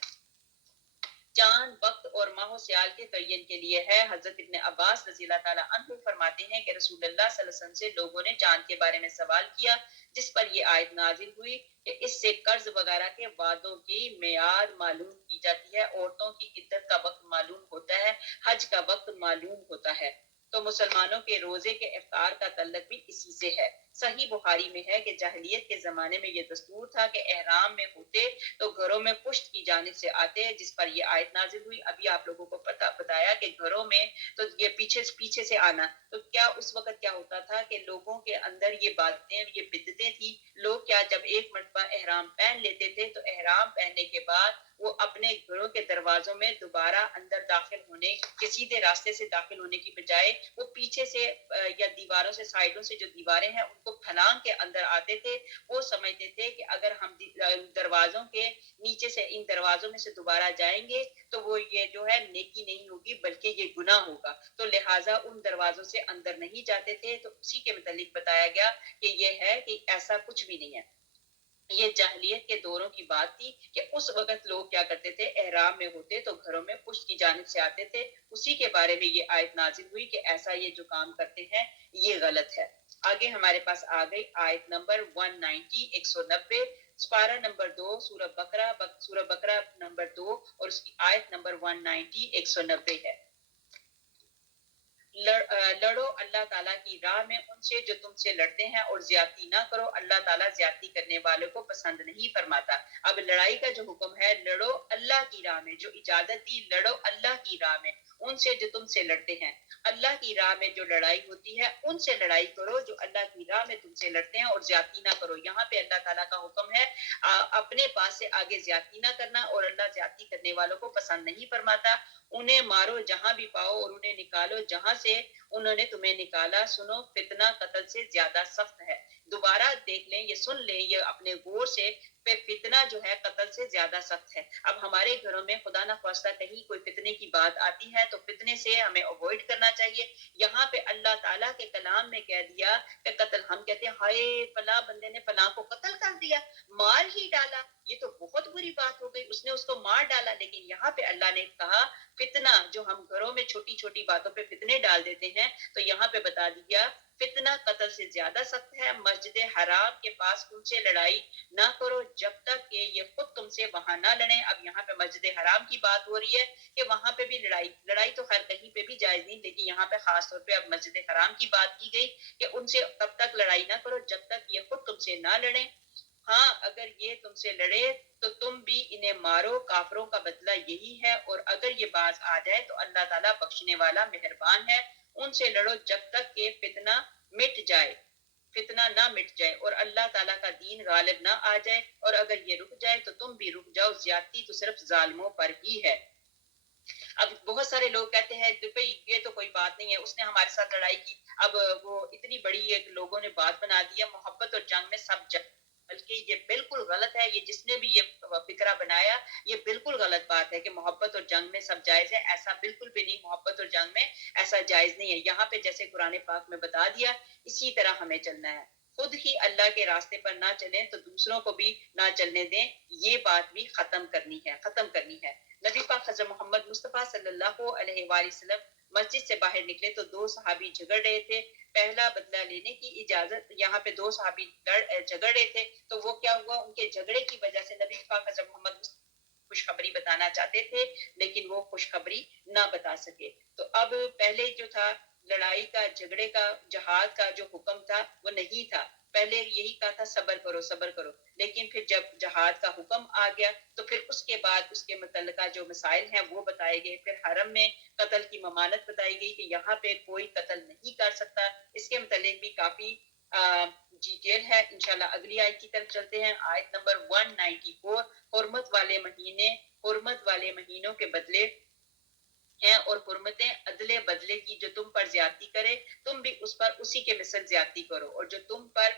چاند وقت اور ماہ و سیال کے تعین کے لیے ہے۔ حضرت ابن عباس رضی اللہ تعالیٰ عنہ فرماتے ہیں کہ رسول اللہ صلی اللہ علیہ وسلم سے لوگوں نے چاند کے بارے میں سوال کیا، جس پر یہ آیت نازل ہوئی کہ اس سے قرض وغیرہ کے وعدوں کی میعاد معلوم کی جاتی ہے، عورتوں کی عدت کا وقت معلوم ہوتا ہے، حج کا وقت معلوم ہوتا ہے۔ تو مسلمانوں کے روزے کے افطار کا تعلق بھی اسی سے ہے۔ صحیح بخاری میں ہے کہ جاہلیت کے زمانے میں یہ دستور تھا کہ احرام میں ہوتے تو گھروں میں پشت کی جانب سے آتے، جس پر یہ آیت نازل ہوئی۔ ابھی آپ لوگوں کو بتایا کہ گھروں میں تو یہ پیچھے سے آنا، تو کیا اس وقت کیا ہوتا تھا کہ لوگوں کے اندر یہ باتیں، یہ بدعتیں تھیں۔ لوگ کیا جب ایک مرتبہ احرام پہن لیتے تھے تو احرام پہننے کے بعد وہ اپنے گھروں کے دروازوں میں دوبارہ اندر داخل ہونے کے سیدھے راستے سے داخل ہونے کی بجائے وہ پیچھے سے یا دیواروں سے، سائیڈوں سے جو دیواریں ہیں ان کو پھلانگ کے اندر آتے تھے۔ وہ سمجھتے تھے کہ اگر ہم دروازوں کے نیچے سے ان دروازوں میں سے دوبارہ جائیں گے تو وہ یہ جو ہے نیکی نہیں ہوگی بلکہ یہ گناہ ہوگا، تو لہٰذا ان دروازوں سے اندر نہیں جاتے تھے۔ تو اسی کے متعلق بتایا گیا کہ یہ ہے کہ ایسا کچھ بھی نہیں ہے، یہ جاہلیت کے دوروں کی بات تھی کہ اس وقت لوگ کیا کرتے تھے، احرام میں ہوتے تو گھروں میں پشت کی جانب سے آتے تھے۔ اسی کے بارے میں یہ آیت نازل ہوئی کہ ایسا یہ جو کام کرتے ہیں یہ غلط ہے۔ آگے ہمارے پاس آ گئی آیت نمبر 190 190، سپارہ نمبر 2 سورہ بقرہ نمبر 2 اور اس کی آیت نمبر 190 190 ہے۔ لڑو اللہ تعالیٰ کی راہ میں ان سے جو تم سے لڑتے ہیں، اور زیادتی نہ کرو، اللہ تعالیٰ زیادتی کرنے والوں کو پسند نہیں فرماتا۔ اب لڑائی کا جو حکم ہے، لڑو اللہ کی راہ میں، جو اجازت دی لڑو اللہ کی راہ میں ان سے جو تم سے لڑتے ہیں۔ اللہ کی راہ میں جو لڑائی ہوتی ہے ان سے لڑائی کرو جو اللہ کی راہ میں تم سے لڑتے ہیں، اور زیادتی نہ کرو۔ یہاں پہ اللہ تعالیٰ کا حکم ہے اپنے پاس سے آگے زیادتی نہ کرنا، اور اللہ زیادتی کرنے والوں کو پسند نہیں فرماتا۔ انہیں مارو جہاں بھی پاؤ اور انہیں نکالو جہاں سے انہوں نے تمہیں نکالا، سنو فتنہ قتل سے زیادہ سخت ہے۔ دوبارہ دیکھ لیں، یہ سن لیں، یہ اپنے غور سے پہ فتنہ جو ہے قتل سے زیادہ سخت ہے۔ اب ہمارے گھروں میں خدا نخواستہ کہیں کوئی فتنے کی بات آتی ہے تو فتنے سے ہمیں اوائڈ کرنا چاہیے۔ یہاں پہ اللہ تعالیٰ کے کلام میں کہہ دیا کہ قتل، ہم کہتے ہیں ہائے فلاں بندے نے فلاں کو قتل کر دیا، مار ہی ڈالا، یہ تو بہت بری بات ہو گئی، اس نے اس کو مار ڈالا۔ لیکن یہاں پہ اللہ نے کہا فتنہ، جو ہم گھروں میں چھوٹی چھوٹی باتوں پہ فتنے ڈال دیتے ہیں، تو یہاں پہ بتا دیا فتنہ قتل سے زیادہ سخت ہے۔ مسجد حرام کے پاس ان سے لڑائی نہ کرو جب تک کہ یہ خود تم سے وہاں نہ لڑیں۔ اب یہاں پہ مسجد حرام کی بات ہو رہی ہے کہ وہاں پہ بھی لڑائی تو خیر کہیں پہ بھی جائز نہیں، لیکن یہاں پہ خاص طور پہ اب مسجد حرام کی بات کی گئی کہ ان سے تب تک لڑائی نہ کرو جب تک یہ خود تم سے نہ لڑیں۔ ہاں اگر یہ تم سے لڑے تو تم بھی انہیں مارو، کافروں کا بدلہ یہی ہے، اور اگر یہ باز آ جائے تو اللہ تعالیٰ بخشنے والا مہربان ہے۔ ان سے لڑو جب تک کہ فتنہ مٹ جائے، فتنہ نہ مٹ جائے اور اللہ تعالیٰ کا دین غالب نہ آ جائے، اور اگر یہ رک جائے تو تم بھی رک جاؤ، زیادتی تو صرف ظالموں پر ہی ہے۔ اب بہت سارے لوگ کہتے ہیں کہ بھئی یہ تو کوئی بات نہیں ہے، اس نے ہمارے ساتھ لڑائی کی، اب وہ اتنی بڑی ایک لوگوں نے بات بنا دی ہے محبت اور جنگ میں سب جنگ، بلکہ یہ بالکل غلط ہے۔ یہ جس نے بھی یہ فکرہ بنایا یہ بالکل غلط بات ہے کہ محبت اور جنگ میں سب جائز ہے، ایسا بالکل بھی نہیں، محبت اور جنگ میں ایسا جائز نہیں ہے۔ یہاں پہ جیسے قرآن پاک میں بتا دیا اسی طرح ہمیں چلنا ہے، خود ہی اللہ کے راستے پر نہ چلیں تو دوسروں کو بھی نہ چلنے دیں، یہ بات بھی ختم کرنی ہے۔ نبی پاک حضرت محمد مصطفیٰ صلی اللہ علیہ وآلہ وسلم مسجد سے باہر نکلے تو دو صحابی جھگڑ رہے تھے، پہلا بدلہ لینے کی اجازت، یہاں پہ دو صحابی جھگڑ رہے تھے تو وہ کیا ہوا، ان کے جھگڑے کی وجہ سے نبی پاک حضرت محمد خوشخبری بتانا چاہتے تھے لیکن وہ خوشخبری نہ بتا سکے۔ تو اب پہلے جو تھا لڑائی کا، جھگڑے کا، جہاد کا جو حکم تھا وہ نہیں تھا، پہلے یہی کہا تھا صبر کرو صبر کرو، لیکن پھر جب جہاد کا حکم آ گیا تو پھر اس کے بعد اس کے متعلقہ جو مسائل ہیں وہ بتائے گئے، پھر حرم میں قتل کی ممانعت بتائی گئی کہ یہاں پہ کوئی قتل نہیں کر سکتا، اس کے متعلق بھی کافی ڈیٹیل ہے۔ انشاءاللہ اگلی آیت کی طرف چلتے ہیں، آیت نمبر 194، حرمت والے مہینے، حرمت والے مہینوں کے بدلے ہیں اور حرمتیں عدل بدلے کی، جو تم پر زیادتی کرے تم بھی اس پر اسی کے مثل زیادتی کرو، اور جو تم پر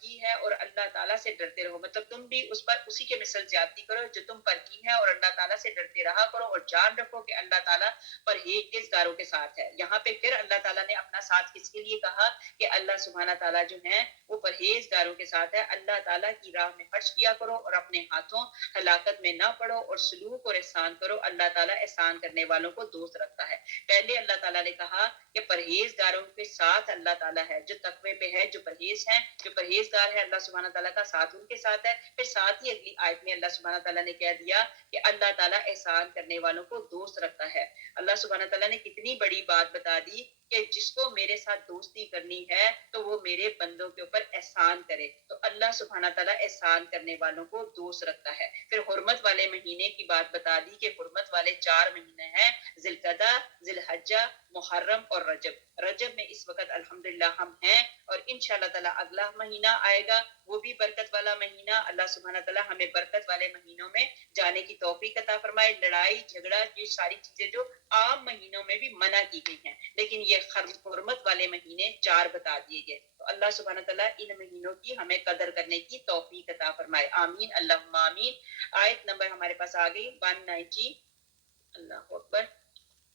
کی ہے اور اللہ تعالیٰ سے ڈرتے رہو، مطلب تم بھی اس پر اسی کے مثل زیادتی کرو جو تم پر کی ہے، اور اللہ تعالیٰ سے ڈرتے رہا کرو، اور جان رکھو کہ اللہ تعالیٰ پرہیزگاروں کے ساتھ ہے۔ یہاں پہ پھر اللہ تعالیٰ نے اپنا ساتھ کس کے لیے کہا کہ اللہ سبحانہ تعالیٰ جو ہیں وہ پرہیزگاروں کے ساتھ ہے۔ اللہ تعالیٰ کی راہ میں خرچ کیا کرو اور اپنے ہاتھوں ہلاکت میں نہ پڑو، اور سلوک اور احسان کرو، اللہ تعالیٰ احسان کرنے والوں کو دوست رکھتا ہے۔ پہلے اللہ تعالیٰ نے کہا کہ پرہیزگاروں کے ساتھ اللہ تعالیٰ ہے، جو تقوی پہ ہے، جو پرہیز ہیں، جو پرہیزگار ہے، اللہ سبحانہ تعالیٰ کا ساتھ ان کے ساتھ ہے۔ پھر ساتھ ہی اگلی آیت میں اللہ سبحانہ تعالیٰ نے کہہ دیا کہ اللہ تعالیٰ احسان کرنے والوں کو دوست رکھتا ہے۔ اللہ سبحانہ تعالیٰ نے کتنی بڑی بات بتا دی کہ جس کو میرے ساتھ دوستی کرنی ہے تو وہ میرے بندوں کے اوپر احسان کرے، تو اللہ سبحانہ تعالیٰ احسان کرنے والوں کو دوست رکھتا ہے۔ پھر حرمت والے مہینے کی بات بتا دی کہ حرمت والے 4 مہینے ہیں، ذی القعدہ، ذی الحجہ، محرم اور رجب۔ رجب میں اس وقت الحمدللہ ہم ہیں، اور انشاءاللہ تعالیٰ اگلا مہینہ آئے گا وہ بھی برکت والا مہینہ۔ اللہ سبحانہ تعالیٰ ہمیں برکت والے مہینوں میں جانے کی توفیق عطا فرمائے۔ لڑائی جھگڑا یہ ساری چیزیں جو عام مہینوں میں بھی منع کی گئی ہیں، لیکن یہ حرمت والے مہینے 4 بتا دیے گئے، تو اللہ سبحانہ تعالیٰ ان مہینوں کی ہمیں قدر کرنے کی توفیق عطا فرمائے، آمین اللہم آمین۔ آیت نمبر ہمارے پاس آ گئی 190، اللہ اکبر،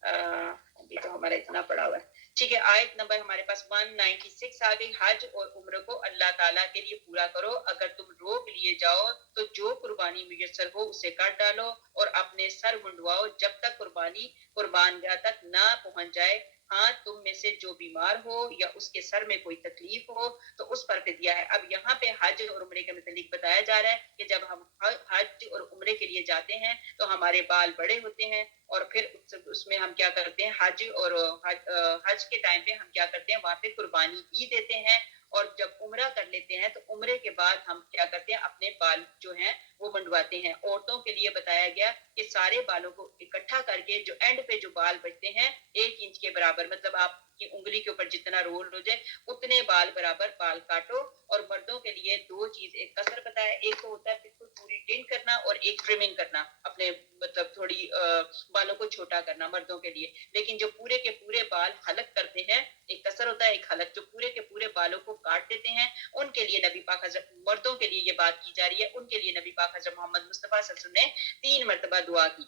ابھی تو ہمارا اتنا پڑا ہوا ہے، ٹھیک ہے۔ آیت نمبر ہمارے پاس 196 آ گئی، حج اور عمرہ کو اللہ تعالیٰ کے لیے پورا کرو، اگر تم روک لیے جاؤ تو جو قربانی میسر ہو اسے کاٹ ڈالو، اور اپنے سر منڈواؤ جب تک قربانی قربان گاہ تک نہ پہنچ جائے۔ ہاں تم میں سے جو بیمار ہو یا اس کے سر میں کوئی تکلیف ہو تو اس پر فدیہ ہے۔ اب یہاں پہ حج اور عمرے کے متعلق بتایا جا رہا ہے کہ جب ہم حج اور عمرے کے لیے جاتے ہیں تو ہمارے بال بڑے ہوتے ہیں، اور پھر اس میں ہم کیا کرتے ہیں، حج کے ٹائم پہ ہم کیا کرتے ہیں، وہاں پہ قربانی بھی دیتے ہیں، اور جب عمرہ کر لیتے ہیں تو عمرے کے بعد ہم کیا کرتے ہیں، اپنے بال جو ہیں وہ منڈواتے ہیں۔ عورتوں کے لیے بتایا گیا کہ سارے بالوں کو اکٹھا کر کے جو اینڈ پہ جو بال بچتے ہیں 1 انچ کے برابر، مطلب آپ کی انگلی کے اوپر جتنا رول ہو جائے اتنے بال برابر بال کاٹو. اور مردوں کے لیے دو چیز، ایک قصر بتایا، ایک تو ہوتا ہے بالکل پوری ٹنٹ کرنا اور ایک ٹرمنگ کرنا، اپنے مطلب تھوڑی بالوں کو چھوٹا کرنا مردوں کے لیے. لیکن جو پورے کے پورے بال حلق کرتے ہیں، ایک قصر ہوتا ہے ایک حلق، جو پورے کے پورے بالوں کو کاٹ دیتے ہیں، ان کے لیے نبی پاک حضرت، مردوں کے لیے یہ بات کی جا رہی ہے، ان کے لیے نبی پاک حضرت محمد مصطفیٰ صلی اللہ علیہ وسلم نے 3 مرتبہ دعا کی.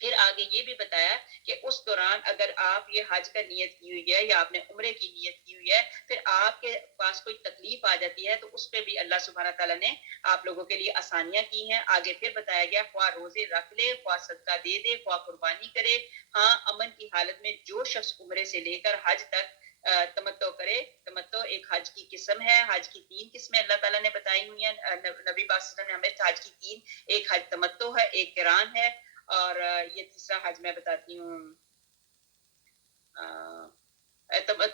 پھر آگے یہ بھی بتایا کہ اس دوران اگر آپ یہ حج کا نیت کی ہوئی ہے یا آپ نے عمرے کی نیت کی ہوئی ہے، پھر آپ کے پاس کوئی تکلیف آ جاتی ہے تو اس پہ بھی اللہ سبحانہ تعالیٰ نے آپ لوگوں کے لیے آسانیاں کی ہیں. آگے پھر بتایا گیا خواہ روزے رکھ لے، خواہ صدقہ دے دے، خواہ قربانی کرے. ہاں، امن کی حالت میں جو شخص عمرے سے لے کر حج تک تمتع کرے. تمتع ایک حج کی قسم ہے. حج کی 3 قسمیں اللہ تعالیٰ نے بتائی ہوئی ہیں. نبی پاک صلی اللہ علیہ وسلم نے ہمیں حج کی 3، ایک حج تمتع ہے، ایک قران ہے، اور یہ تیسرا حج میں بتاتی ہوں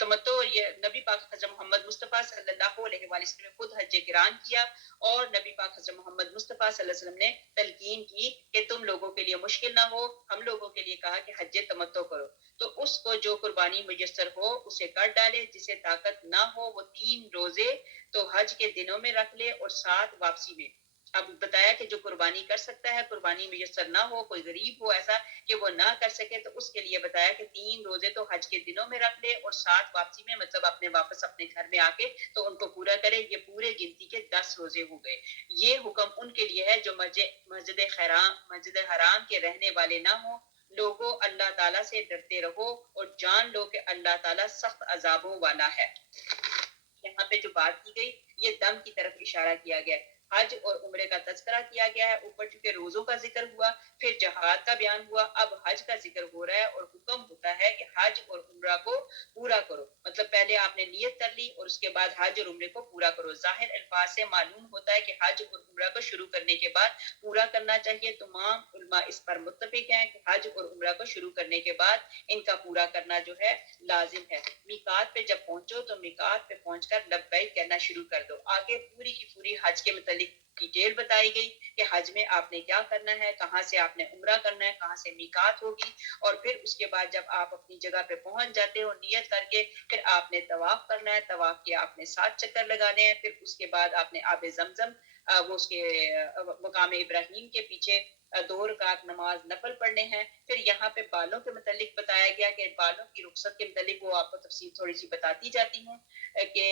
تمتع. یہ نبی پاک حضرت محمد مصطفیٰ صلی اللہ علیہ وآلہ وسلم نے خود حج قران کیا، اور نبی پاک حضرت محمد مصطفیٰ صلی اللہ علیہ وسلم نے تلقین کی کہ تم لوگوں کے لیے مشکل نہ ہو، ہم لوگوں کے لیے کہا کہ حج تمتع کرو. تو اس کو جو قربانی میسر ہو اسے کر ڈالے، جسے طاقت نہ ہو وہ 3 روزے تو حج کے دنوں میں رکھ لے اور 7 واپسی میں. اب بتایا کہ جو قربانی کر سکتا ہے، قربانی میسر نہ ہو، کوئی غریب ہو ایسا کہ وہ نہ کر سکے، تو اس کے لیے بتایا کہ 3 روزے تو حج کے دنوں میں رکھ لے اور 7 واپسی میں، مطلب اپنے واپس اپنے گھر میں آ کے تو ان کو پورا کرے. یہ پورے گنتی کے 10 روزے ہو گئے. یہ حکم ان کے لیے ہے جو مسجد حرام کے رہنے والے نہ ہوں. لوگوں اللہ تعالیٰ سے ڈرتے رہو اور جان لو کہ اللہ تعالیٰ سخت عذابوں والا ہے. یہاں پہ جو بات کی گئی یہ دم کی طرف اشارہ کیا گیا ہے. حج اور عمرے کا تذکرہ کیا گیا ہے. اوپر چونکہ روزوں کا ذکر ہوا، پھر جہاد کا بیان ہوا، اب حج کا ذکر ہو رہا ہے اور حکم ہوتا ہے کہ حج اور عمرہ کو پورا کرو. مطلب پہلے آپ نے نیت کر لی اور اس کے بعد حج اور عمرے کو پورا کرو. ظاہر الفاظ سے معلوم ہوتا ہے کہ حج اور عمرہ کو شروع کرنے کے بعد پورا کرنا چاہیے. تمام علماء اس پر متفق ہیں کہ حج اور عمرہ کو شروع کرنے کے بعد ان کا پورا کرنا جو ہے لازم ہے. میقات پہ جب پہنچو تو میقات پہ پہنچ کر لبیک کہنا شروع کر دو. آگے پوری کی پوری حج کے متعلق ڈیٹیل بتائی گئی کہ حج میں آپ نے کیا کرنا ہے، کہاں سے آپ نے عمرہ کرنا ہے، کہاں سے میقات ہوگی. اور پھر اس کے بعد جب آپ اپنی جگہ پہ پہنچ جاتے ہو نیت کر کے، پھر آپ نے طواف کرنا ہے. طواف کے آپ نے 7 چکر لگانے ہیں. پھر اس کے بعد آپ نے آب زمزم، وہ اس کے مقام ابراہیم کے پیچھے 2 رکعت نماز نفل پڑھنے ہیں. پھر یہاں پہ بالوں کے متعلق بتایا گیا کہ بالوں کی رخصت کے متعلق وہ آپ کو تفصیل تھوڑی سی بتاتی جاتی ہوں کہ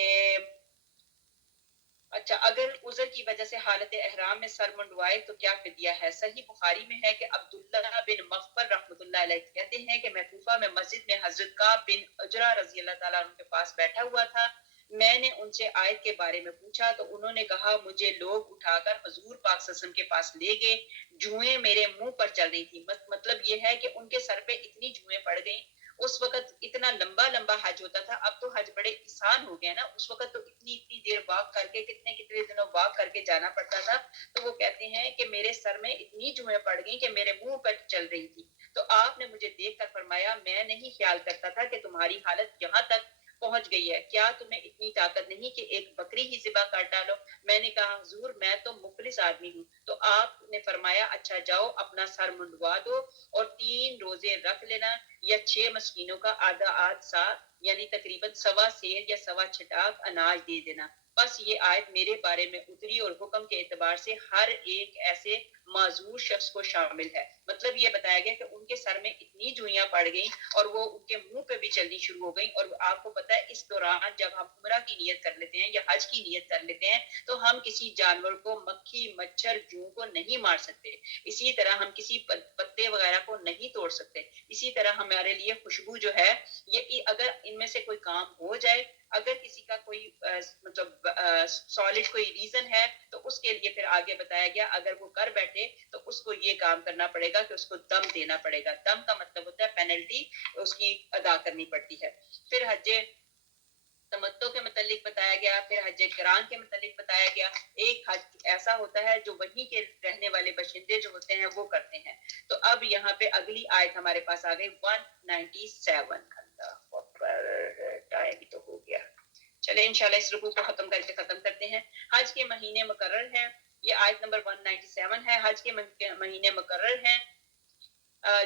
اچھا، اگر عذر کی وجہ سے حالت احرام میں سر منڈوائے تو کیا فدیہ ہے؟ صحیح بخاری میں ہے کہ عبداللہ بن مغفر رحمۃ اللہ علیہ کہتے ہیں کہ میں کوفہ میں مسجد میں حضرت کعب بن عجرہ رضی اللہ تعالیٰ عنہ کے پاس بیٹھا ہوا تھا. میں نے ان سے آیت کے بارے میں پوچھا تو انہوں نے کہا مجھے لوگ اٹھا کر حضور پاک صلی اللہ علیہ وسلم کے پاس لے گئے، جوئیں میرے منہ پر چل رہی تھی. مطلب یہ ہے کہ ان کے سر پہ اتنی جوئیں پڑ گئیں. اس وقت اتنا لمبا لمبا حج ہوتا تھا، اب تو حج بڑے آسان ہو گیا نا. اس وقت تو اتنی دیر واک کر کے کتنے دنوں واک کر کے جانا پڑتا تھا. تو وہ کہتے ہیں کہ میرے سر میں اتنی جوئیں پڑ گئیں کہ میرے منہ پر چل رہی تھی. تو آپ نے مجھے دیکھ کر فرمایا میں نہیں خیال کرتا تھا کہ تمہاری حالت یہاں تک پہنچ گئی ہے، کیا تمہیں اتنی طاقت نہیں کہ ایک بکری ہی ذبح کر ڈالو؟ میں نے کہا حضور میں تو مفلس آدمی ہوں. تو آپ نے فرمایا اچھا جاؤ اپنا سر منڈوا دو اور 3 روزے رکھ لینا، یا 6 مسکینوں کا آدھا سا یعنی تقریباً 1.25 سیر یا 1.25 چھٹاک اناج دے دینا. بس یہ آیت میرے بارے میں اتری اور حکم کے اعتبار سے ہر ایک ایسے معذور شخص کو شامل ہے. مطلب یہ بتایا گیا کہ ان کے سر میں اتنی جوئیاں پڑ گئیں اور وہ ان کے منہ پہ بھی چلنی شروع ہو گئیں. اور آپ کو پتہ ہے اس دوران جب ہم عمرہ کی نیت کر لیتے ہیں یا حج کی نیت کر لیتے ہیں تو ہم کسی جانور کو، مکھی مچھر جوں کو نہیں مار سکتے. اسی طرح ہم کسی پتے وغیرہ کو نہیں توڑ سکتے. اسی طرح ہمارے لیے خوشبو جو ہے یہ اگر ان میں سے کوئی کام ہو جائے، اگر کسی کا کوئی مطلب سالڈ کوئی ریزن ہے تو اس کے لیے پھر آگے بتایا گیا اگر وہ کر بیٹھے تو اس کو یہ کام کرنا پڑے گا کہ اس کو دم دینا پڑے گا. دم کا مطلب ہوتا ہے پینلٹی اس کی ادا کرنی پڑتی ہے. پھر حج تمتع کے متعلق بتایا گیا، پھر حج قران کے متعلق بتایا گیا. ایک حج ایسا ہوتا ہے جو وہیں کے رہنے والے باشندے جو ہوتے ہیں وہ کرتے ہیں. تو اب یہاں پہ اگلی آیت ہمارے پاس آ گئی 197. اللہ اکبر، ٹائم تو ہو گیا. چلے انشاءاللہ اس رکوع کو ختم کر کے ختم کرتے ہیں. حج کے مہینے مقرر ہیں، یہ آیت نمبر 197 ہے. حج کے مہینے مقرر ہیں،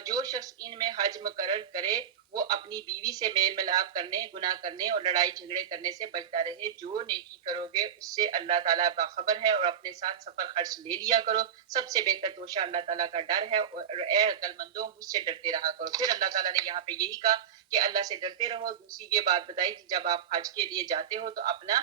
جو شخص ان میں حج مقرر کرے وہ اپنی بیوی سے میل ملاپ کرنے، گناہ کرنے اور لڑائی جھگڑے کرنے سے بچتا رہے. جو نیکی کرو گے اس سے اللہ تعالیٰ باخبر ہے، اور اپنے ساتھ سفر خرچ لے لیا کرو. سب سے بہتر توشہ اللہ تعالیٰ کا ڈر ہے، اور اے عقل مندوں مجھ سے ڈرتے رہا کرو. پھر اللہ تعالیٰ نے یہاں پہ یہی کہا کہ اللہ سے ڈرتے رہو. دوسری یہ بات بتائی کہ جب آپ حج کے لیے جاتے ہو تو اپنا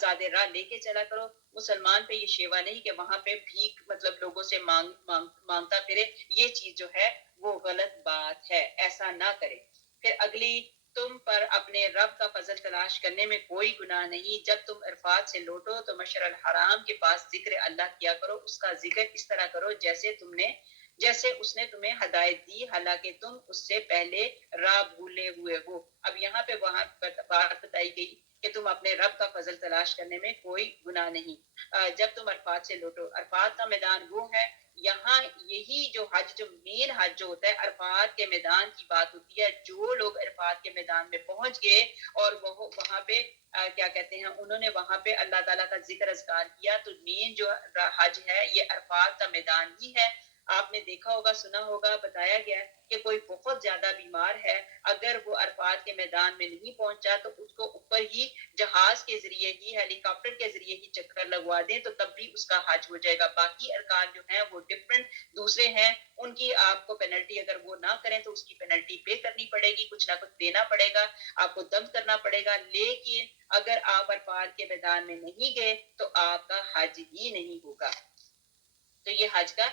زیادہ راہ لے کے چلا کرو. مسلمان پہ یہ شیوا نہیں کہ وہاں پہ بھیک مطلب لوگوں سے مانگتا پھرے. یہ چیز جو ہے وہ غلط بات ہے، ایسا نہ کرے. پھر اگلی، تم پر اپنے رب کا فضل تلاش کرنے میں کوئی گناہ نہیں. جب تم عرفات سے لوٹو تو مشعر الحرام کے پاس ذکر اللہ کیا کرو. اس کا ذکر اس طرح کرو جیسے اس نے تمہیں ہدایت دی، حالانکہ تم اس سے پہلے راہ بھولے ہوئے ہو. اب یہاں پہ وہاں بات بتائی گئی کہ تم اپنے رب کا فضل تلاش کرنے میں کوئی گناہ نہیں. جب تم عرفات سے لوٹو، عرفات کا میدان وہ ہے، یہاں یہی جو حج، جو مین حج جو ہوتا ہے عرفات کے میدان کی بات ہوتی ہے. جو لوگ عرفات کے میدان میں پہنچ گئے اور وہ وہاں پہ کیا کہتے ہیں، انہوں نے وہاں پہ اللہ تعالیٰ کا ذکر اذکار کیا، تو مین جو حج ہے یہ عرفات کا میدان ہی ہے. آپ نے دیکھا ہوگا، سنا ہوگا، بتایا گیا ہے کہ کوئی بہت زیادہ بیمار ہے، اگر وہ عرفات کے میدان میں نہیں پہنچا تو اس کو اوپر ہی جہاز کے ذریعے ہی، ہیلی کاپٹر کے ذریعے ہی چکر لگوا دیں تو تب بھی اس کا حج ہو جائے گا. باقی ارکان جو ہیں وہ ڈفرنٹ دوسرے ہیں، ان کی آپ کو پینلٹی، اگر وہ نہ کریں تو اس کی پینلٹی پے کرنی پڑے گی، کچھ نہ کچھ دینا پڑے گا، آپ کو دم کرنا پڑے گا. لیکن اگر آپ عرفات کے میدان میں نہیں گئے تو آپ کا حج ہی نہیں ہوگا. تو یہ حج کا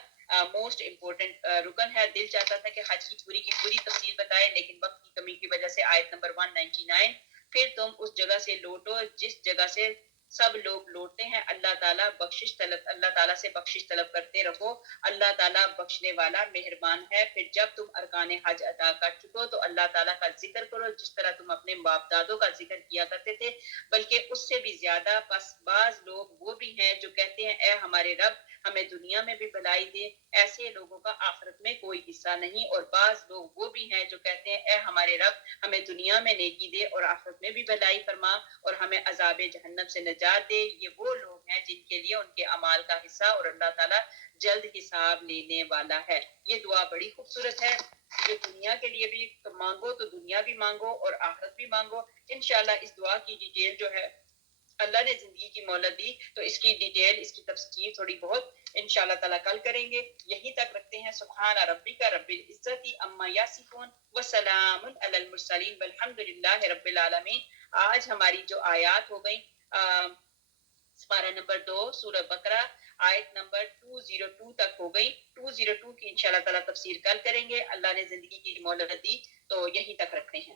موسٹ امپورٹنٹ رکن ہے. دل چاہتا تھا کہ حج کی پوری تفصیل بتائے، لیکن وقت کی کمی کی وجہ سے آیت نمبر 199، پھر تم اس جگہ سے لوٹو جس جگہ سے سب لوگ لوٹتے ہیں. اللہ تعالیٰ اللہ تعالیٰ سے بخشش طلب کرتے رہو. اللہ تعالیٰ بخشنے والا مہربان ہے. پھر جب تم ارکان حج ادا کر چکو تو اللہ تعالیٰ کا ذکر کرو جس طرح تم اپنے باپ دادوں کا ذکر کیا کرتے تھے، بلکہ اس سے بھی زیادہ. پس بعض لوگ وہ بھی ہیں جو کہتے ہیں اے ہمارے رب ہمیں دنیا میں بھی بھلائی دے. ایسے لوگوں کا آخرت میں کوئی حصہ نہیں. اور بعض لوگ وہ بھی ہیں جو کہتے ہیں اے ہمارے رب ہمیں دنیا میں نیکی دے اور آخرت میں بھی بھلائی فرما اور ہمیں عذاب جہنم سے نجات دے. یہ وہ لوگ ہیں جن کے لیے ان کے اعمال کا حصہ اور اللہ تعالیٰ جلد حساب لینے والا ہے. یہ دعا بڑی خوبصورت ہے. یہ دنیا کے لیے بھی مانگو تو دنیا بھی مانگو اور آخرت بھی مانگو. انشاءاللہ اس دعا کی ڈیٹیل جو ہے، اللہ نے زندگی کی مہلت دی تو اس کی ڈیٹیل، اس کی تفصیل تھوڑی بہت انشاءاللہ تعالیٰ کل کریں گے. یہیں تک رکھتے ہیں. سبحان ربک رب العزت عما یصفون وسلام علی المرسلین والحمد للہ رب العالمین. آج ہماری جو آیات ہو گئیں، سپارہ نمبر 2 سورہ بقرہ آیت نمبر 202 تک ہو گئی. 202 کی انشاءاللہ تعالیٰ تفسیر کل کریں گے. اللہ نے زندگی کی مہلت دی تو یہیں تک رکھتے ہیں.